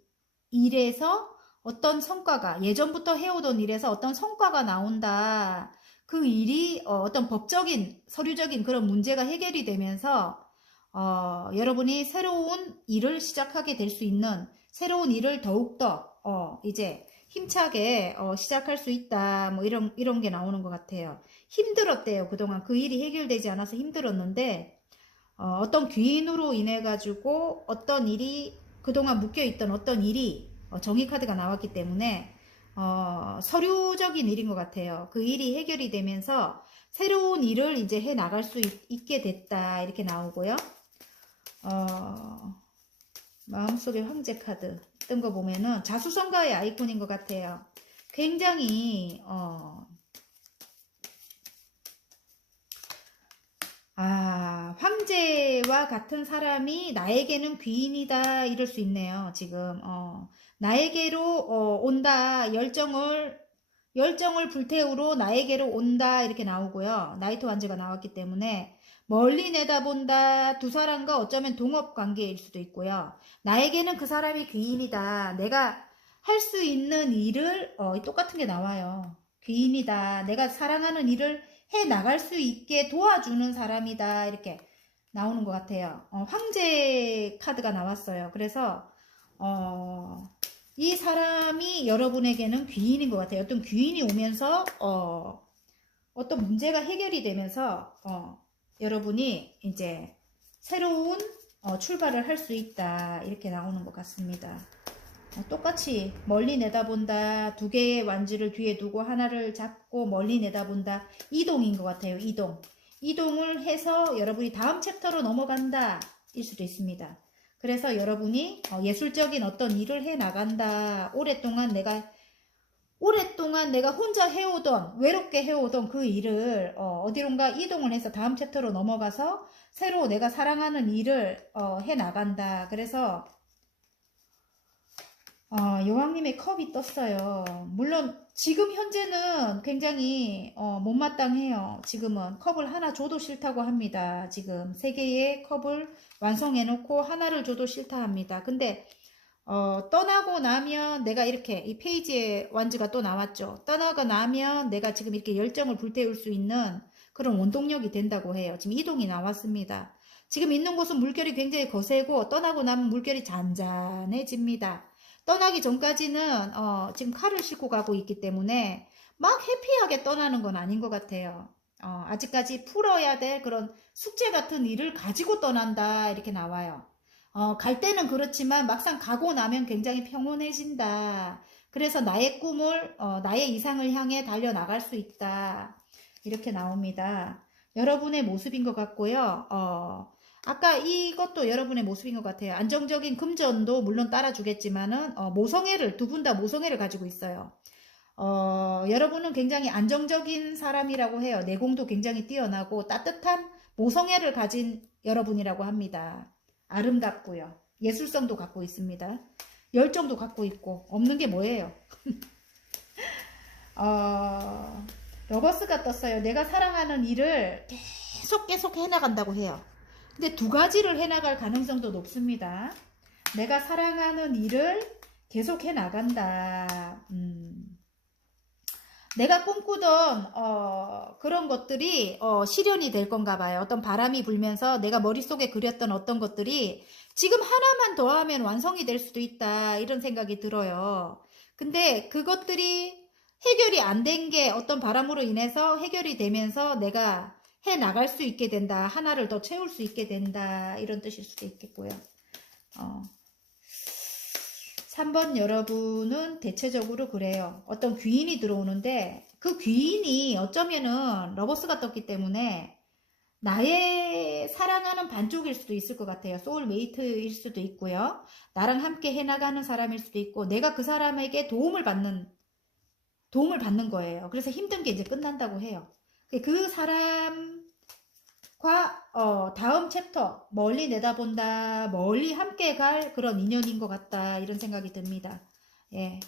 일에서 어떤 성과가, 예전부터 해오던 일에서 어떤 성과가 나온다. 그 일이 어떤 법적인 서류적인 그런 문제가 해결이 되면서 여러분이 새로운 일을 시작하게 될 수 있는, 새로운 일을 더욱더 이제 힘차게 시작할 수 있다 뭐 이런 게 나오는 것 같아요. 힘들었대요. 그동안 그 일이 해결되지 않아서 힘들었는데 어떤 귀인으로 인해 가지고 어떤 일이, 그동안 묶여있던 어떤 일이 정의 카드가 나왔기 때문에 서류적인 일인 것 같아요. 그 일이 해결이 되면서 새로운 일을 이제 해 나갈 수 있게 됐다 이렇게 나오고요. 마음속의 황제 카드 뜬 거 보면은 자수성가의 아이콘인 것 같아요. 굉장히 황제와 같은 사람이 나에게는 귀인이다 이럴 수 있네요. 지금 나에게로 온다, 열정을 불태우러 나에게로 온다 이렇게 나오고요. 나이트 완즈가 나왔기 때문에 멀리 내다본다, 두 사람과 어쩌면 동업 관계일 수도 있고요. 나에게는 그 사람이 귀인이다. 내가 할 수 있는 일을 똑같은 게 나와요. 귀인이다. 내가 사랑하는 일을 해 나갈 수 있게 도와주는 사람이다 이렇게 나오는 것 같아요. 황제 카드가 나왔어요. 그래서 이 사람이 여러분에게는 귀인인 것 같아요. 어떤 귀인이 오면서 어떤 문제가 해결이 되면서 여러분이 이제 새로운 출발을 할 수 있다 이렇게 나오는 것 같습니다. 똑같이 멀리 내다본다, 두 개의 완지를 뒤에 두고 하나를 잡고 멀리 내다본다, 이동인 것 같아요. 이동을 해서 여러분이 다음 챕터로 넘어간다 일 수도 있습니다. 그래서 여러분이 예술적인 어떤 일을 해 나간다, 오랫동안 내가 혼자 해오던, 외롭게 해오던 그 일을 어디론가 이동을 해서 다음 챕터로 넘어가서 새로 내가 사랑하는 일을 해 나간다. 그래서 여왕님의 컵이 떴어요. 물론 지금 현재는 굉장히 못마땅해요. 지금은 컵을 하나 줘도 싫다고 합니다. 지금 3개의 컵을 완성해 놓고 하나를 줘도 싫다 합니다. 근데 떠나고 나면 내가 이렇게 이 페이지에 완즈가 또 나왔죠. 떠나고 나면 내가 지금 이렇게 열정을 불태울 수 있는 그런 원동력이 된다고 해요. 지금 이동이 나왔습니다. 지금 있는 곳은 물결이 굉장히 거세고 떠나고 나면 물결이 잔잔해집니다. 떠나기 전까지는 지금 칼을 싣고 가고 있기 때문에 막 해피하게 떠나는 건 아닌 것 같아요. 아직까지 풀어야 될 그런 숙제 같은 일을 가지고 떠난다 이렇게 나와요. 갈 때는 그렇지만 막상 가고 나면 굉장히 평온해진다. 그래서 나의 꿈을, 나의 이상을 향해 달려나갈 수 있다. 이렇게 나옵니다. 여러분의 모습인 것 같고요. 아까 이것도 여러분의 모습인 것 같아요. 안정적인 금전도 물론 따라주겠지만은 모성애를, 두 분 다 모성애를 가지고 있어요. 여러분은 굉장히 안정적인 사람이라고 해요. 내공도 굉장히 뛰어나고 따뜻한 모성애를 가진 여러분이라고 합니다. 아름답고요. 예술성도 갖고 있습니다. 열정도 갖고 있고, 없는 게 뭐예요? 러버스가 떴어요. 내가 사랑하는 일을 계속 해나간다고 해요. 근데 두 가지를 해나갈 가능성도 높습니다. 내가 사랑하는 일을 계속 해나간다. 내가 꿈꾸던 그런 것들이 실현이 될 건가 봐요. 어떤 바람이 불면서 내가 머릿속에 그렸던 어떤 것들이 지금 하나만 더 하면 완성이 될 수도 있다 이런 생각이 들어요. 근데 그것들이 해결이 안 된 게 어떤 바람으로 인해서 해결이 되면서 내가 해 나갈 수 있게 된다. 하나를 더 채울 수 있게 된다. 이런 뜻일 수도 있겠고요. 3번 여러분은 대체적으로 그래요. 어떤 귀인이 들어오는데 그 귀인이 어쩌면은 러버스가 떴기 때문에 나의 사랑하는 반쪽일 수도 있을 것 같아요. 소울메이트일 수도 있고요. 나랑 함께 해나가는 사람일 수도 있고, 내가 그 사람에게 도움을 받는 거예요. 그래서 힘든 게 이제 끝난다고 해요. 그 사람과 다음 챕터 멀리 내다본다, 멀리 함께 갈 그런 인연인 것 같다, 이런 생각이 듭니다. 예.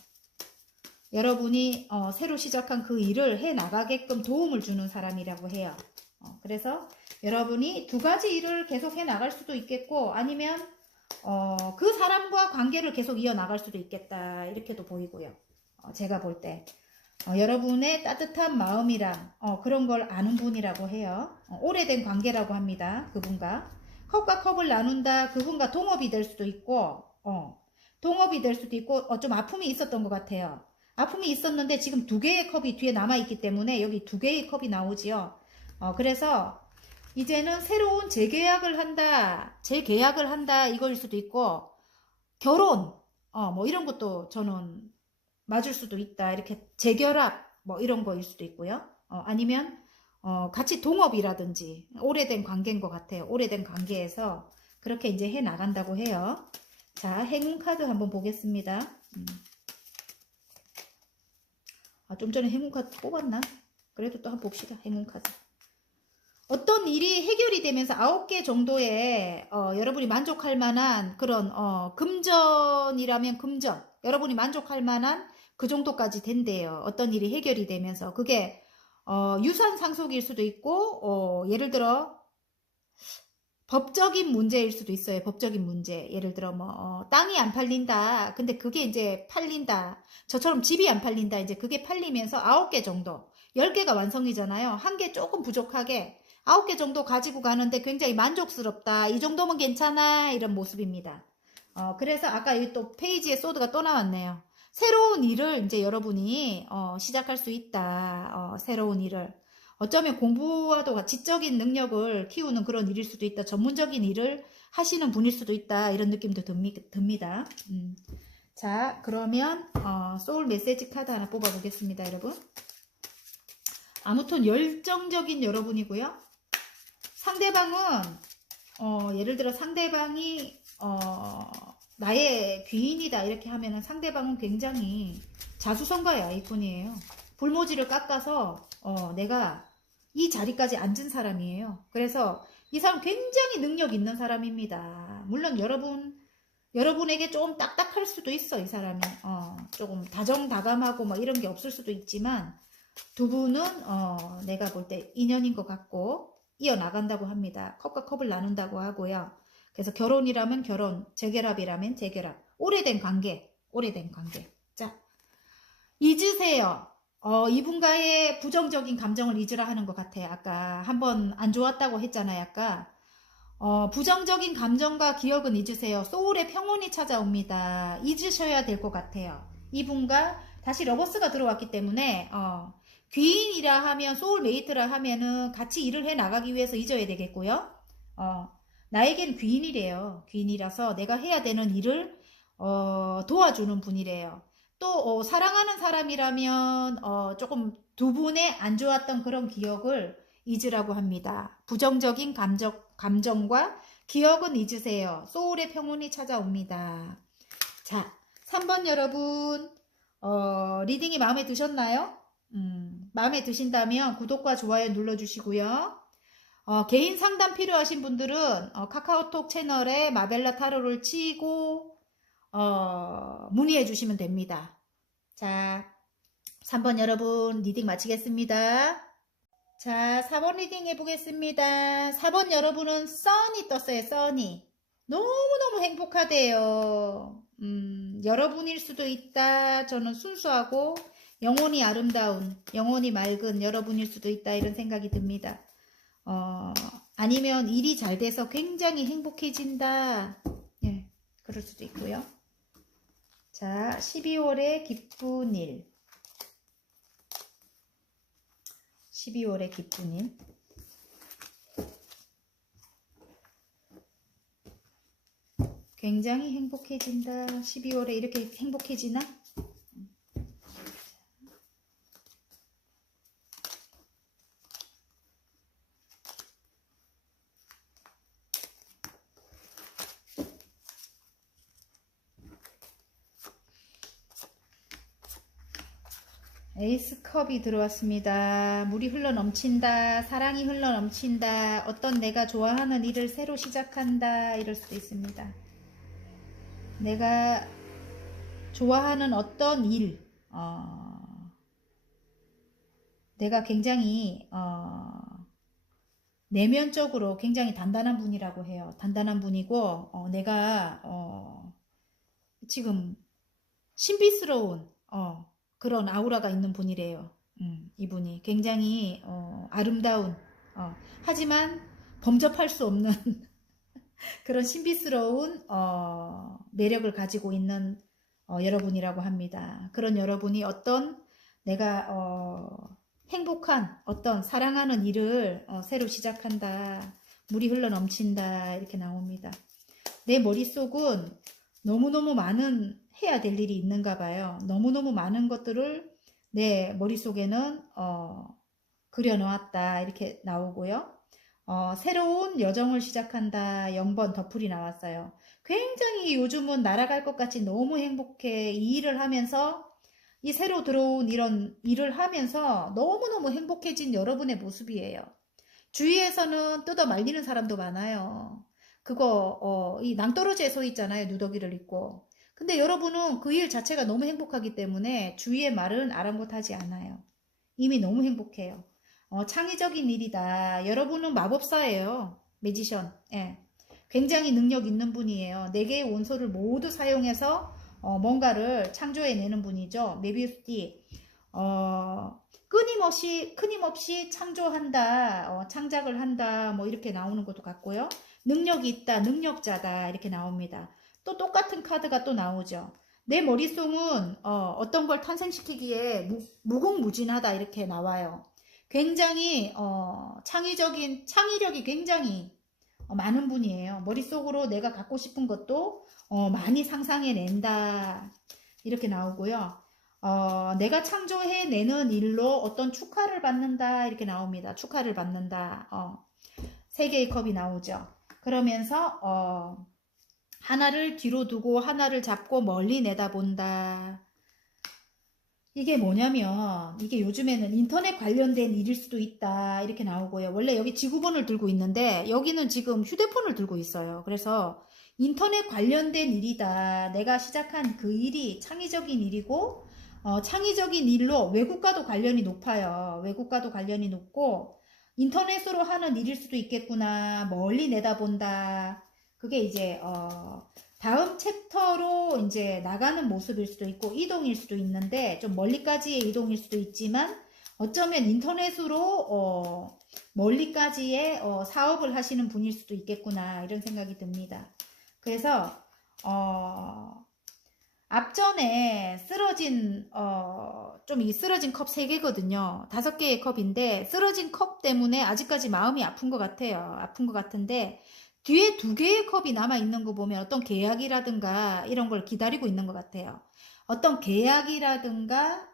여러분이 새로 시작한 그 일을 해 나가게끔 도움을 주는 사람이라고 해요. 그래서 여러분이 두 가지 일을 계속 해 나갈 수도 있겠고, 아니면 그 사람과 관계를 계속 이어 나갈 수도 있겠다, 이렇게도 보이고요. 제가 볼 때 여러분의 따뜻한 마음이랑 그런 걸 아는 분이라고 해요. 오래된 관계라고 합니다. 그분과 컵과 컵을 나눈다. 그분과 동업이 될 수도 있고, 동업이 될 수도 있고, 좀 아픔이 있었던 것 같아요. 아픔이 있었는데 지금 두 개의 컵이 뒤에 남아있기 때문에 여기 두 개의 컵이 나오지요. 그래서 이제는 새로운 재계약을 한다, 이거일 수도 있고, 결혼, 뭐 이런 것도 저는 맞을 수도 있다. 이렇게 재결합, 뭐 이런 거일 수도 있고요. 아니면, 같이 동업이라든지, 오래된 관계인 것 같아요. 오래된 관계에서 그렇게 이제 해 나간다고 해요. 자, 행운 카드 한번 보겠습니다. 좀 전에 행운 카드 뽑았나? 그래도 또 한번 봅시다. 행운 카드. 어떤 일이 해결이 되면서 9개 정도의 여러분이 만족할 만한 그런 금전이라면 금전, 여러분이 만족할 만한 그 정도까지 된대요. 어떤 일이 해결이 되면서 그게 유산 상속일 수도 있고 예를 들어 법적인 문제일 수도 있어요. 법적인 문제. 예를 들어 뭐 땅이 안 팔린다. 근데 그게 이제 팔린다. 저처럼 집이 안 팔린다. 이제 그게 팔리면서 9개 정도. 10개가 완성이잖아요. 한 개 조금 부족하게 9개 정도 가지고 가는데 굉장히 만족스럽다. 이 정도면 괜찮아. 이런 모습입니다. 그래서 아까 여기 또 페이지에 소드가 또 나왔네요. 새로운 일을 이제 여러분이 시작할 수 있다. 새로운 일을. 어쩌면 공부와도 지적인 능력을 키우는 그런 일일 수도 있다. 전문적인 일을 하시는 분일 수도 있다. 이런 느낌도 듭니다. 자, 그러면 소울 메시지 카드 하나 뽑아보겠습니다, 여러분. 아무튼 열정적인 여러분이고요. 상대방은 예를 들어 상대방이 나의 귀인이다 이렇게 하면은 상대방은 굉장히 자수성가의 아이콘이에요. 불모지를 깎아서 내가 이 자리까지 앉은 사람이에요. 그래서 이 사람 굉장히 능력 있는 사람입니다. 물론 여러분에게 좀 딱딱할 수도 있어. 이 사람이 조금 다정다감하고 막 이런 게 없을 수도 있지만 두 분은 내가 볼 때 인연인 것 같고 이어나간다고 합니다. 컵과 컵을 나눈다고 하고요. 그래서 결혼이라면 결혼, 재결합이라면 재결합. 오래된 관계. 자, 잊으세요. 이분과의 부정적인 감정을 잊으라 하는 것 같아요. 아까 한번 안 좋았다고 했잖아요. 아까 부정적인 감정과 기억은 잊으세요. 소울의 평온이 찾아옵니다. 잊으셔야 될 것 같아요. 이분과 다시 러버스가 들어왔기 때문에 귀인이라 하면 소울메이트라 하면은 같이 일을 해 나가기 위해서 잊어야 되겠고요. 나에겐 귀인이래요. 귀인이라서 내가 해야 되는 일을 도와주는 분이래요. 또 사랑하는 사람이라면 조금 두 분의 안 좋았던 그런 기억을 잊으라고 합니다. 부정적인 감정과 기억은 잊으세요. 소울의 평온이 찾아옵니다. 자, 3번 여러분 리딩이 마음에 드셨나요? 마음에 드신다면 구독과 좋아요 눌러주시고요. 개인 상담 필요하신 분들은 카카오톡 채널에 마벨라 타로를 치고 문의해 주시면 됩니다. 자, 3번 여러분 리딩 마치겠습니다. 자, 4번 리딩 해보겠습니다. 4번 여러분은 써니 떴어요. 써니. 너무너무 행복하대요. 여러분일 수도 있다. 저는 순수하고 영혼이 아름다운, 영혼이 맑은 여러분일 수도 있다. 이런 생각이 듭니다. 아니면 일이 잘 돼서 굉장히 행복해진다. 예, 그럴 수도 있고요. 자, 12월의 기쁜 일. 12월의 기쁜 일. 굉장히 행복해진다. 12월에 이렇게 행복해지나? 에이스컵이 들어왔습니다. 물이 흘러 넘친다. 사랑이 흘러 넘친다. 어떤 내가 좋아하는 일을 새로 시작한다. 이럴 수도 있습니다. 내가 좋아하는 어떤 일, 내가 굉장히 내면적으로 굉장히 단단한 분이라고 해요. 단단한 분이고 내가 지금 신비스러운 그런 아우라가 있는 분이래요. 이분이 굉장히 아름다운 하지만 범접할 수 없는 그런 신비스러운 매력을 가지고 있는 여러분이라고 합니다. 그런 여러분이 어떤 내가 행복한 어떤 사랑하는 일을 새로 시작한다. 물이 흘러 넘친다. 이렇게 나옵니다. 내 머릿속은 너무너무 많은 해야 될 일이 있는가 봐요. 너무너무 많은 것들을 내 머릿속에는 그려놓았다. 이렇게 나오고요. 새로운 여정을 시작한다. 0번 덧풀이 나왔어요. 굉장히 요즘은 날아갈 것 같이 너무 행복해. 이 일을 하면서 이 새로 들어온 이런 일을 하면서 너무너무 행복해진 여러분의 모습이에요. 주위에서는 뜯어 말리는 사람도 많아요. 그거 이 낭떠러지에 서 있잖아요. 누더기를 입고. 근데 여러분은 그 일 자체가 너무 행복하기 때문에 주위의 말은 아랑곳하지 않아요. 이미 너무 행복해요. 창의적인 일이다. 여러분은 마법사예요. 매지션. 예. 굉장히 능력 있는 분이에요. 4개의 원소를 모두 사용해서 뭔가를 창조해내는 분이죠. 메비우스띠. 끊임없이 창조한다. 창작을 한다. 뭐 이렇게 나오는 것도 같고요. 능력이 있다. 능력자다. 이렇게 나옵니다. 또 똑같은 카드가 또 나오죠. 내 머릿속은 어떤 걸 탄생시키기에 무궁무진하다. 이렇게 나와요. 굉장히 창의력이 굉장히 많은 분이에요. 머릿속으로 내가 갖고 싶은 것도 많이 상상해낸다. 이렇게 나오고요. 내가 창조해내는 일로 어떤 축하를 받는다. 이렇게 나옵니다. 축하를 받는다. 3개의 컵이 나오죠. 그러면서 하나를 뒤로 두고 하나를 잡고 멀리 내다본다. 이게 뭐냐면 이게 요즘에는 인터넷 관련된 일일 수도 있다. 이렇게 나오고요. 원래 여기 지구본을 들고 있는데 여기는 지금 휴대폰을 들고 있어요. 그래서 인터넷 관련된 일이다. 내가 시작한 그 일이 창의적인 일이고 창의적인 일로 외국과도 관련이 높아요. 외국과도 관련이 높고 인터넷으로 하는 일일 수도 있겠구나. 멀리 내다본다. 그게 이제 다음 챕터로 이제 나가는 모습일 수도 있고 이동일 수도 있는데 좀 멀리까지의 이동일 수도 있지만 어쩌면 인터넷으로 멀리까지의 사업을 하시는 분일 수도 있겠구나 이런 생각이 듭니다. 그래서 앞전에 쓰러진 좀 이 쓰러진 컵 3개거든요. 5개의 컵인데 쓰러진 컵 때문에 아직까지 마음이 아픈 것 같아요. 아픈 것 같은데 뒤에 2개의 컵이 남아있는 거 보면 어떤 계약이라든가 이런 걸 기다리고 있는 것 같아요. 어떤 계약이라든가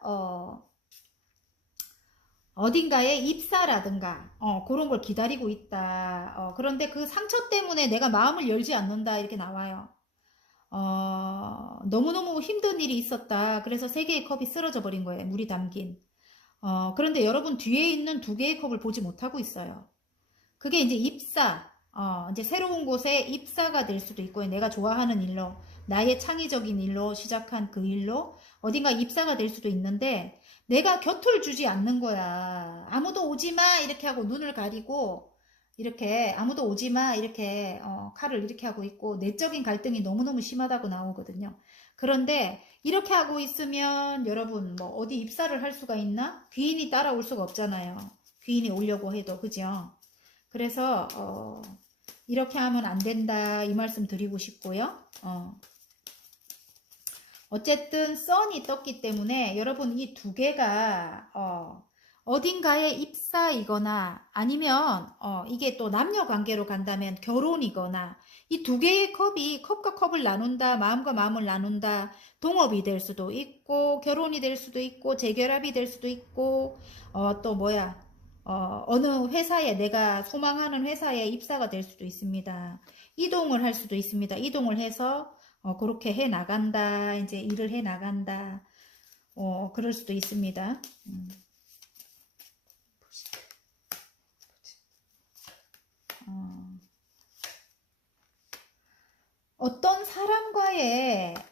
어딘가에 입사라든가 그런 걸 기다리고 있다. 그런데 그 상처 때문에 내가 마음을 열지 않는다 이렇게 나와요. 너무너무 힘든 일이 있었다. 그래서 3개의 컵이 쓰러져 버린 거예요. 물이 담긴. 그런데 여러분 뒤에 있는 2개의 컵을 보지 못하고 있어요. 그게 이제 입사. 이제 새로운 곳에 입사가 될 수도 있고요. 내가 좋아하는 일로, 나의 창의적인 일로 시작한 그 일로 어딘가 입사가 될 수도 있는데 내가 곁을 주지 않는 거야. 아무도 오지 마 이렇게 하고 눈을 가리고 이렇게 아무도 오지 마 이렇게 칼을 이렇게 하고 있고 내적인 갈등이 너무너무 심하다고 나오거든요. 그런데 이렇게 하고 있으면 여러분 뭐 어디 입사를 할 수가 있나? 귀인이 따라올 수가 없잖아요. 귀인이 오려고 해도 그죠? 그래서 이렇게 하면 안 된다 이 말씀 드리고 싶고요. 어쨌든 선이 떴기 때문에 여러분 이 2개가 어딘가에 입사이거나 아니면 이게 또 남녀 관계로 간다면 결혼이거나 이 2개의 컵이 컵과 컵을 나눈다, 마음과 마음을 나눈다, 동업이 될 수도 있고 결혼이 될 수도 있고 재결합이 될 수도 있고 또 뭐야 어느 회사에 내가 소망하는 회사에 입사가 될 수도 있습니다. 이동을 할 수도 있습니다. 이동을 해서 그렇게 해 나간다. 이제 일을 해 나간다. 그럴 수도 있습니다.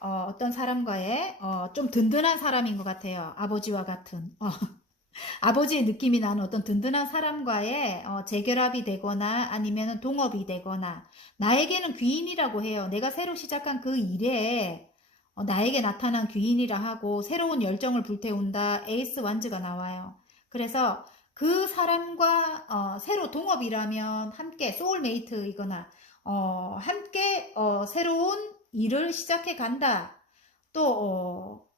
어, 어떤 사람과의 좀 든든한 사람인 것 같아요. 아버지와 같은. 아버지의 느낌이 나는 어떤 든든한 사람과의 재결합이 되거나 아니면 동업이 되거나 나에게는 귀인이라고 해요. 내가 새로 시작한 그 일에 나에게 나타난 귀인이라 하고 새로운 열정을 불태운다. 에이스 완즈가 나와요. 그래서 그 사람과 새로 동업이라면 함께 소울메이트이거나 함께 새로운 일을 시작해 간다. 또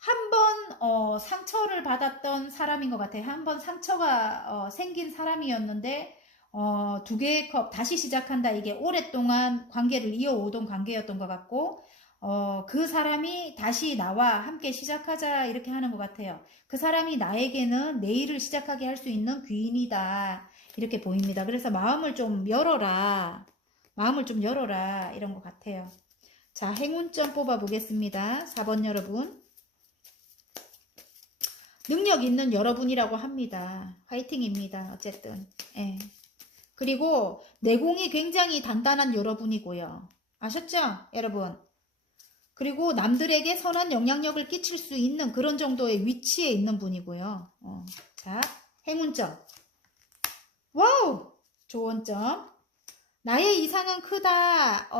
한 번 상처를 받았던 사람인 것 같아요. 한 번 상처가 생긴 사람이었는데 두 개의 컵 다시 시작한다. 이게 오랫동안 관계를 이어오던 관계였던 것 같고 그 사람이 다시 나와 함께 시작하자 이렇게 하는 것 같아요. 그 사람이 나에게는 내일을 시작하게 할 수 있는 귀인이다. 이렇게 보입니다. 그래서 마음을 좀 열어라. 마음을 좀 열어라. 이런 것 같아요. 자, 행운점 뽑아 보겠습니다. 4번 여러분. 능력 있는 여러분이라고 합니다. 화이팅입니다. 어쨌든. 예. 그리고 내공이 굉장히 단단한 여러분이고요. 아셨죠? 여러분. 그리고 남들에게 선한 영향력을 끼칠 수 있는 그런 정도의 위치에 있는 분이고요. 자, 행운점. 와우! 조언점. 나의 이상은 크다.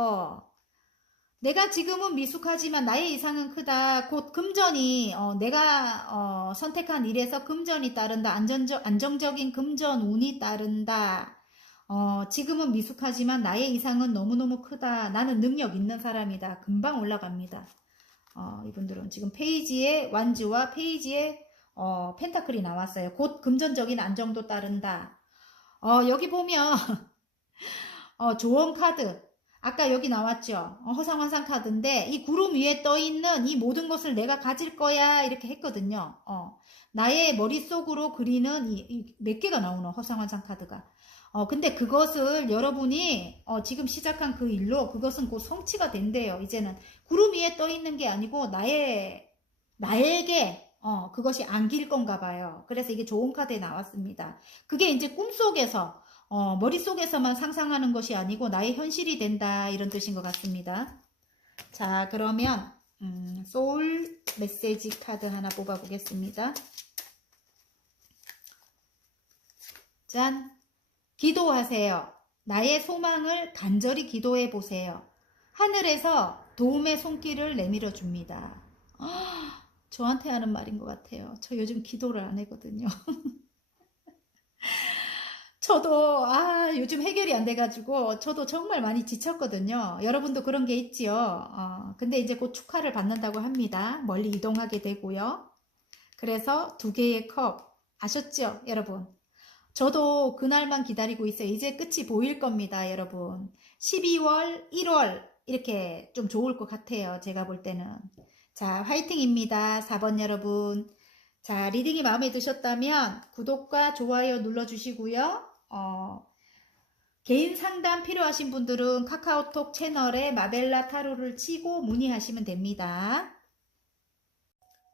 내가 지금은 미숙하지만 나의 이상은 크다. 곧 금전이 내가 선택한 일에서 금전이 따른다. 안정적인 금전 운이 따른다. 지금은 미숙하지만 나의 이상은 너무너무 크다. 나는 능력 있는 사람이다. 금방 올라갑니다. 이분들은 지금 페이지에 완주와 페이지에 펜타클이 나왔어요. 곧 금전적인 안정도 따른다. 여기 보면 조언 카드. 아까 여기 나왔죠. 허상환상 카드인데 이 구름 위에 떠있는 이 모든 것을 내가 가질 거야 이렇게 했거든요. 나의 머릿속으로 그리는 몇 개가 나오노 허상환상 카드가. 근데 그것을 여러분이 지금 시작한 그 일로 그것은 곧 성취가 된대요. 이제는 구름 위에 떠있는 게 아니고 나에게 그것이 안길 건가 봐요. 그래서 이게 좋은 카드에 나왔습니다. 그게 이제 꿈속에서 머릿속에서만 상상하는 것이 아니고 나의 현실이 된다 이런 뜻인 것 같습니다. 자, 그러면 소울 메시지 카드 하나 뽑아 보겠습니다. 짠! 기도하세요. 나의 소망을 간절히 기도해 보세요. 하늘에서 도움의 손길을 내밀어 줍니다. 저한테 하는 말인 것 같아요. 저 요즘 기도를 안 하거든요. 저도 요즘 해결이 안 돼가지고 저도 정말 많이 지쳤거든요. 여러분도 그런 게 있지요. 근데 이제 곧 축하를 받는다고 합니다. 멀리 이동하게 되고요. 그래서 두 개의 컵 아셨죠, 여러분? 저도 그날만 기다리고 있어요. 이제 끝이 보일 겁니다, 여러분. 12월, 1월 이렇게 좀 좋을 것 같아요. 제가 볼 때는. 자, 화이팅입니다. 4번 여러분. 자, 리딩이 마음에 드셨다면 구독과 좋아요 눌러주시고요. 개인 상담 필요하신 분들은 카카오톡 채널에 마벨라 타로를 치고 문의하시면 됩니다.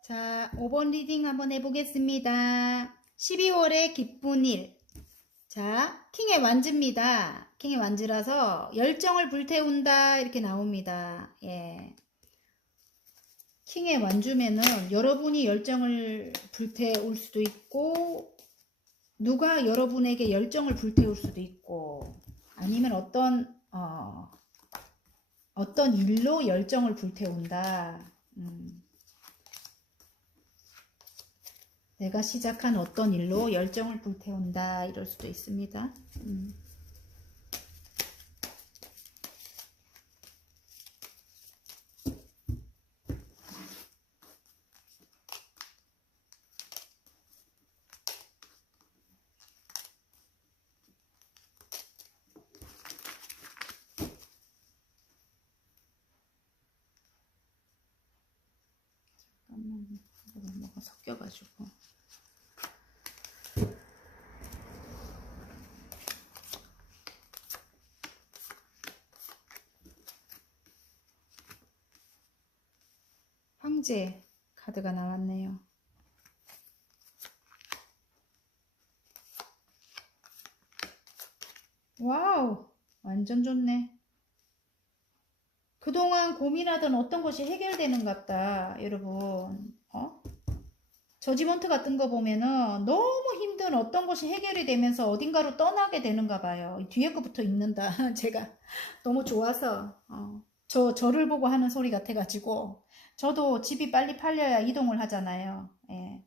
자, 5번 리딩 한번 해보겠습니다. 12월의 기쁜 일. 자, 킹의 완즈입니다. 킹의 완즈라서 열정을 불태운다 이렇게 나옵니다. 예. 킹의 완주면은 여러분이 열정을 불태울 수도 있고 누가 여러분에게 열정을 불태울 수도 있고 아니면 어떤 일로 열정을 불태운다. 내가 시작한 어떤 일로 열정을 불태운다 이럴 수도 있습니다. 뭐가 섞여가지고 황제 카드가 나왔네요. 와우, 완전 좋네. 그동안 고민하던 어떤 것이 해결되는 것 같다, 여러분. 저지먼트 같은 거 보면은 너무 힘든 어떤 것이 해결이 되면서 어딘가로 떠나게 되는가 봐요. 뒤에 거부터 읽는다. 제가 너무 좋아서 저를 보고 하는 소리 같아가지고 저도 집이 빨리 팔려야 이동을 하잖아요. 예.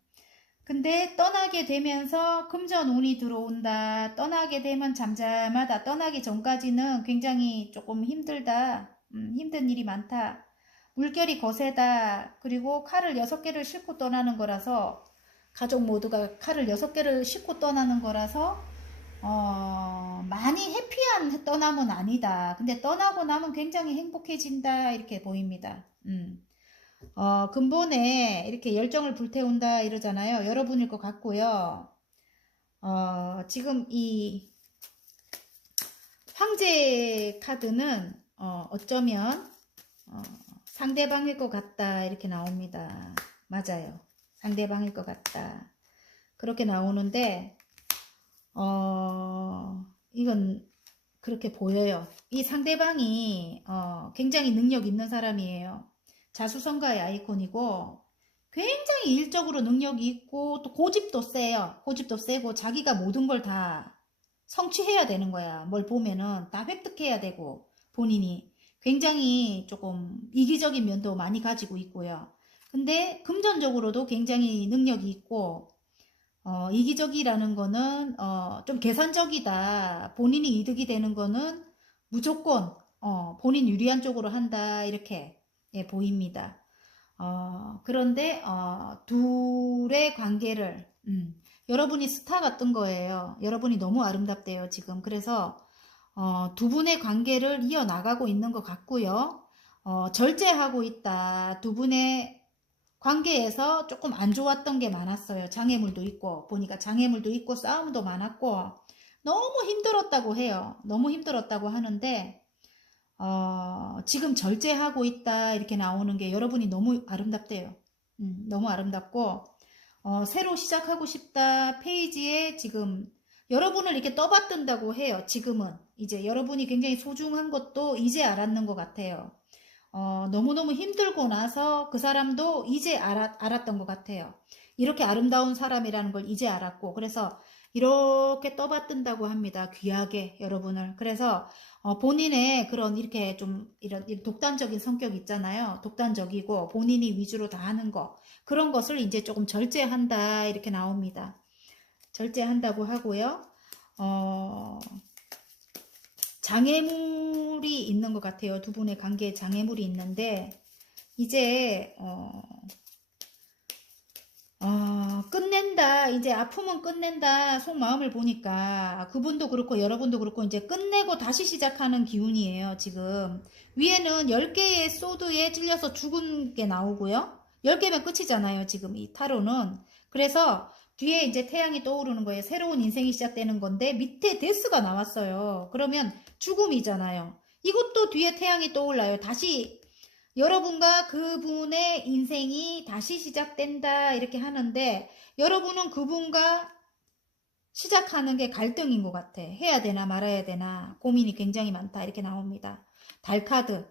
근데 떠나게 되면서 금전 운이 들어온다. 떠나게 되면 잠잠하다. 떠나기 전까지는 굉장히 조금 힘들다. 힘든 일이 많다. 물결이 거세다. 그리고 칼을 6개를 싣고 떠나는 거라서 가족 모두가 칼을 6개를 싣고 떠나는 거라서 많이 해피한 떠남은 아니다. 근데 떠나고 나면 굉장히 행복해진다. 이렇게 보입니다. 근본에 이렇게 열정을 불태운다 이러잖아요. 여러분일 것 같고요. 지금 이 황제 카드는 어쩌면 상대방일 것 같다 이렇게 나옵니다. 맞아요. 상대방일 것 같다. 그렇게 나오는데 이건 그렇게 보여요. 이 상대방이 굉장히 능력 있는 사람이에요. 자수성가의 아이콘이고 굉장히 일적으로 능력이 있고 또 고집도 세요. 고집도 세고 자기가 모든 걸 다 성취해야 되는 거야. 뭘 보면은 다 획득해야 되고 본인이 굉장히 조금 이기적인 면도 많이 가지고 있고요. 근데 금전적으로도 굉장히 능력이 있고 이기적이라는 거는 좀 계산적이다. 본인이 이득이 되는 거는 무조건 본인 유리한 쪽으로 한다. 이렇게 예, 보입니다. 그런데 둘의 관계를 여러분이 스타 같은 거예요. 여러분이 너무 아름답대요, 지금. 그래서 두 분의 관계를 이어나가고 있는 것 같고요. 절제하고 있다. 두 분의 관계에서 조금 안 좋았던 게 많았어요. 장애물도 있고, 보니까 장애물도 있고, 싸움도 많았고, 너무 힘들었다고 해요. 너무 힘들었다고 하는데, 지금 절제하고 있다. 이렇게 나오는 게 여러분이 너무 아름답대요. 너무 아름답고, 새로 시작하고 싶다. 페이지에 지금 여러분을 이렇게 떠받든다고 해요. 지금은. 이제 여러분이 굉장히 소중한 것도 이제 알았는 것 같아요. 너무너무 힘들고 나서 그 사람도 이제 알았던 것 같아요. 이렇게 아름다운 사람이라는 걸 이제 알았고, 그래서 이렇게 떠받든다고 합니다. 귀하게 여러분을. 그래서 본인의 그런 이렇게 좀 이런 독단적인 성격 있잖아요. 독단적이고 본인이 위주로 다 하는 거. 그런 것을 이제 조금 절제한다. 이렇게 나옵니다. 절제한다고 하고요. 장애물이 있는 것 같아요. 두 분의 관계에 장애물이 있는데 이제 끝낸다. 이제 아픔은 끝낸다. 속마음을 보니까 그분도 그렇고 여러분도 그렇고 이제 끝내고 다시 시작하는 기운이에요. 지금 위에는 10개의 소드에 찔려서 죽은 게 나오고요. 10개면 끝이잖아요. 지금 이 타로는. 그래서 뒤에 이제 태양이 떠오르는 거예요. 새로운 인생이 시작되는 건데 밑에 데스가 나왔어요. 그러면 죽음이잖아요. 이것도 뒤에 태양이 떠올라요. 다시 여러분과 그분의 인생이 다시 시작된다 이렇게 하는데 여러분은 그분과 시작하는 게 갈등인 것 같아. 해야 되나 말아야 되나 고민이 굉장히 많다 이렇게 나옵니다. 달 카드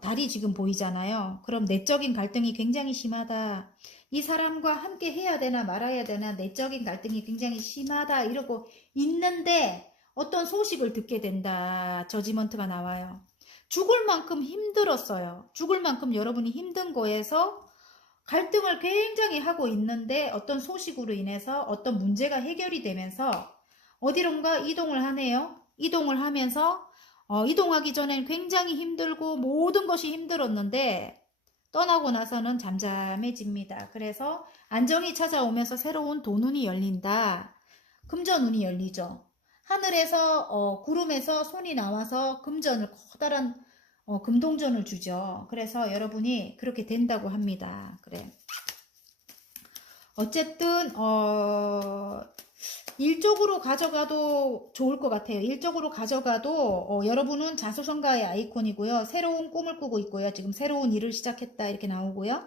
달이 지금 보이잖아요. 그럼 내적인 갈등이 굉장히 심하다. 이 사람과 함께 해야 되나 말아야 되나 내적인 갈등이 굉장히 심하다 이러고 있는데 어떤 소식을 듣게 된다. 저지먼트가 나와요. 죽을 만큼 힘들었어요. 죽을 만큼 여러분이 힘든 거에서 갈등을 굉장히 하고 있는데 어떤 소식으로 인해서 어떤 문제가 해결이 되면서 어디론가 이동을 하네요. 이동을 하면서 이동하기 전엔 굉장히 힘들고 모든 것이 힘들었는데 떠나고 나서는 잠잠해집니다. 그래서 안정이 찾아오면서 새로운 돈운이 열린다. 금전운이 열리죠. 하늘에서 구름에서 손이 나와서 금전을 커다란 금동전을 주죠. 그래서 여러분이 그렇게 된다고 합니다. 그래. 어쨌든 일적으로 가져가도 좋을 것 같아요. 일적으로 가져가도 여러분은 자수성가의 아이콘이고요. 새로운 꿈을 꾸고 있고요. 지금 새로운 일을 시작했다 이렇게 나오고요.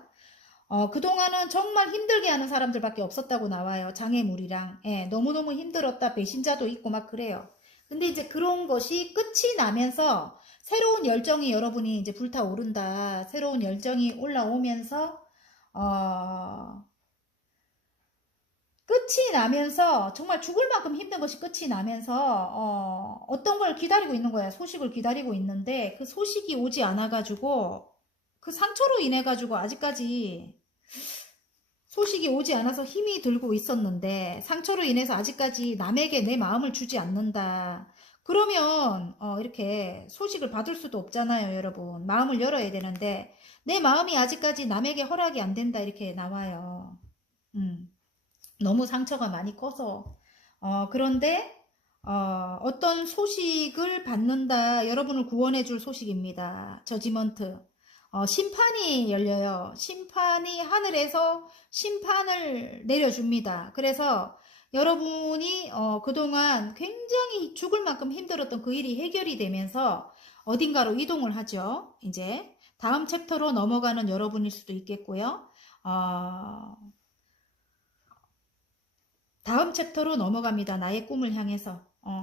그동안은 정말 힘들게 하는 사람들밖에 없었다고 나와요. 장애물이랑. 예, 너무너무 힘들었다. 배신자도 있고 막 그래요. 근데 이제 그런 것이 끝이 나면서 새로운 열정이 여러분이 이제 불타오른다. 새로운 열정이 올라오면서, 어, 끝이 나면서 정말 죽을 만큼 힘든 것이 끝이 나면서 어떤 걸 기다리고 있는 거야. 소식을 기다리고 있는데 그 소식이 오지 않아 가지고 그 상처로 인해 가지고 아직까지 소식이 오지 않아서 힘이 들고 있었는데 상처로 인해서 아직까지 남에게 내 마음을 주지 않는다. 그러면 이렇게 소식을 받을 수도 없잖아요, 여러분. 마음을 열어야 되는데 내 마음이 아직까지 남에게 허락이 안 된다 이렇게 나와요. 너무 상처가 많이 커서 그런데 어떤 소식을 받는다. 여러분을 구원해 줄 소식입니다. 저지먼트. 심판이 열려요. 심판이 하늘에서 심판을 내려줍니다. 그래서 여러분이 그동안 굉장히 죽을 만큼 힘들었던 그 일이 해결이 되면서 어딘가로 이동을 하죠. 이제 다음 챕터로 넘어가는 여러분일 수도 있겠고요. 다음 챕터로 넘어갑니다. 나의 꿈을 향해서.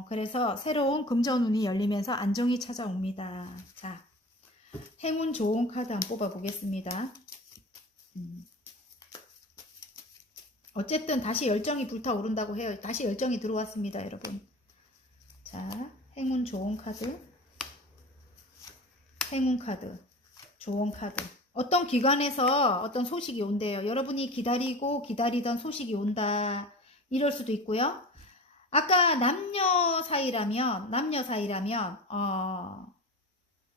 그래서 새로운 금전운이 열리면서 안정이 찾아옵니다. 자, 행운 좋은 카드 한번 뽑아보겠습니다. 어쨌든 다시 열정이 불타오른다고 해요. 다시 열정이 들어왔습니다, 여러분. 자, 행운 좋은 카드. 행운 카드. 좋은 카드. 어떤 기관에서 어떤 소식이 온대요. 여러분이 기다리고 기다리던 소식이 온다. 이럴 수도 있고요. 아까 남녀 사이라면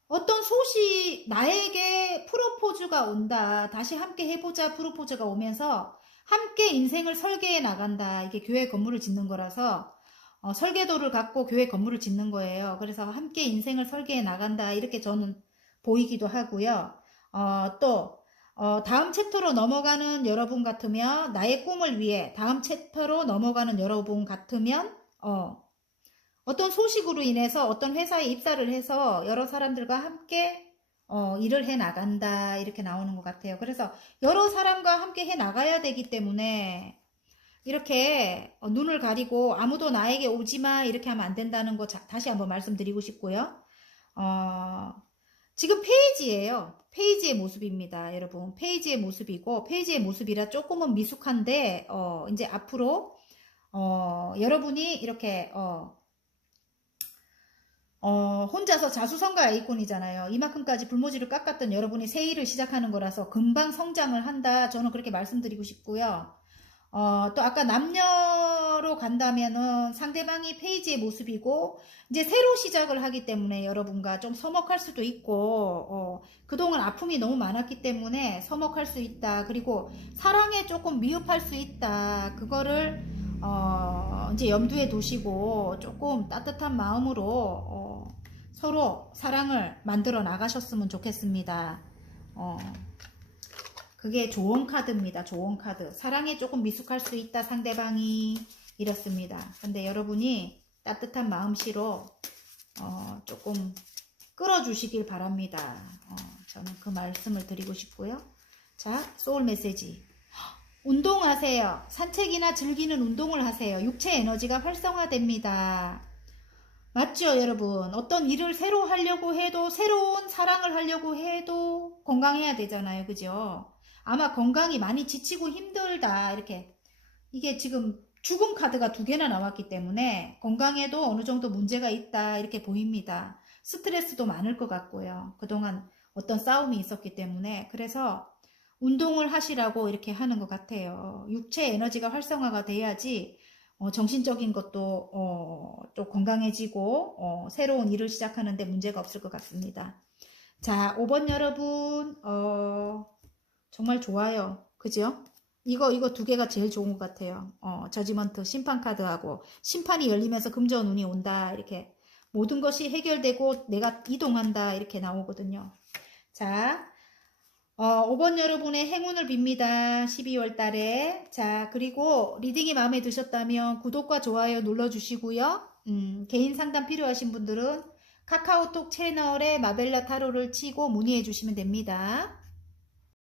어떤 소식, 나에게 프로포즈가 온다. 다시 함께 해보자 프로포즈가 오면서 함께 인생을 설계해 나간다. 이게 교회 건물을 짓는 거라서 설계도를 갖고 교회 건물을 짓는 거예요. 그래서 함께 인생을 설계해 나간다. 이렇게 저는 보이기도 하고요. 또 다음 챕터로 넘어가는 여러분 같으면 나의 꿈을 위해 다음 챕터로 넘어가는 여러분 같으면 어떤 소식으로 인해서 어떤 회사에 입사를 해서 여러 사람들과 함께 일을 해 나간다 이렇게 나오는 것 같아요. 그래서 여러 사람과 함께 해 나가야 되기 때문에 이렇게 눈을 가리고 아무도 나에게 오지마 이렇게 하면 안 된다는 거 다시 한번 말씀드리고 싶고요. 지금 페이지예요. 페이지의 모습입니다, 여러분. 페이지의 모습이고 페이지의 모습이라 조금은 미숙한데 이제 앞으로 여러분이 이렇게 혼자서 자수성가 아이콘이잖아요. 이만큼까지 불모지를 깎았던 여러분이 새 일을 시작하는 거라서 금방 성장을 한다. 저는 그렇게 말씀드리고 싶고요. 또 아까 남녀로 간다면은 상대방이 페이지의 모습이고 이제 새로 시작을 하기 때문에 여러분과 좀 서먹할 수도 있고 그동안 아픔이 너무 많았기 때문에 서먹할 수 있다. 그리고 사랑에 조금 미흡할 수 있다. 그거를 이제 염두에 두시고 조금 따뜻한 마음으로 서로 사랑을 만들어 나가셨으면 좋겠습니다. 그게 좋은 카드입니다. 좋은 카드. 사랑에 조금 미숙할 수 있다. 상대방이 이렇습니다. 근데 여러분이 따뜻한 마음씨로 조금 끌어주시길 바랍니다. 저는 그 말씀을 드리고 싶고요. 자, 소울 메시지. 운동하세요. 산책이나 즐기는 운동을 하세요. 육체 에너지가 활성화됩니다. 맞죠, 여러분? 어떤 일을 새로 하려고 해도, 새로운 사랑을 하려고 해도 건강해야 되잖아요. 그죠? 아마 건강이 많이 지치고 힘들다. 이렇게. 이게 지금 죽음 카드가 2개나 나왔기 때문에 건강에도 어느 정도 문제가 있다. 이렇게 보입니다. 스트레스도 많을 것 같고요. 그동안 어떤 싸움이 있었기 때문에. 그래서 운동을 하시라고 이렇게 하는 것 같아요. 육체 에너지가 활성화가 돼야지 정신적인 것도 좀 건강해지고 새로운 일을 시작하는데 문제가 없을 것 같습니다. 자, 5번 여러분 정말 좋아요. 그죠? 이거 2개가 제일 좋은 것 같아요. 저지먼트 심판 카드하고 심판이 열리면서 금전운이 온다. 이렇게 모든 것이 해결되고 내가 이동한다. 이렇게 나오거든요. 자, 5번 여러분의 행운을 빕니다. 12월 달에. 자, 그리고 리딩이 마음에 드셨다면 구독과 좋아요 눌러주시고요. 개인 상담 필요하신 분들은 카카오톡 채널에 마벨라 타로를 치고 문의해 주시면 됩니다.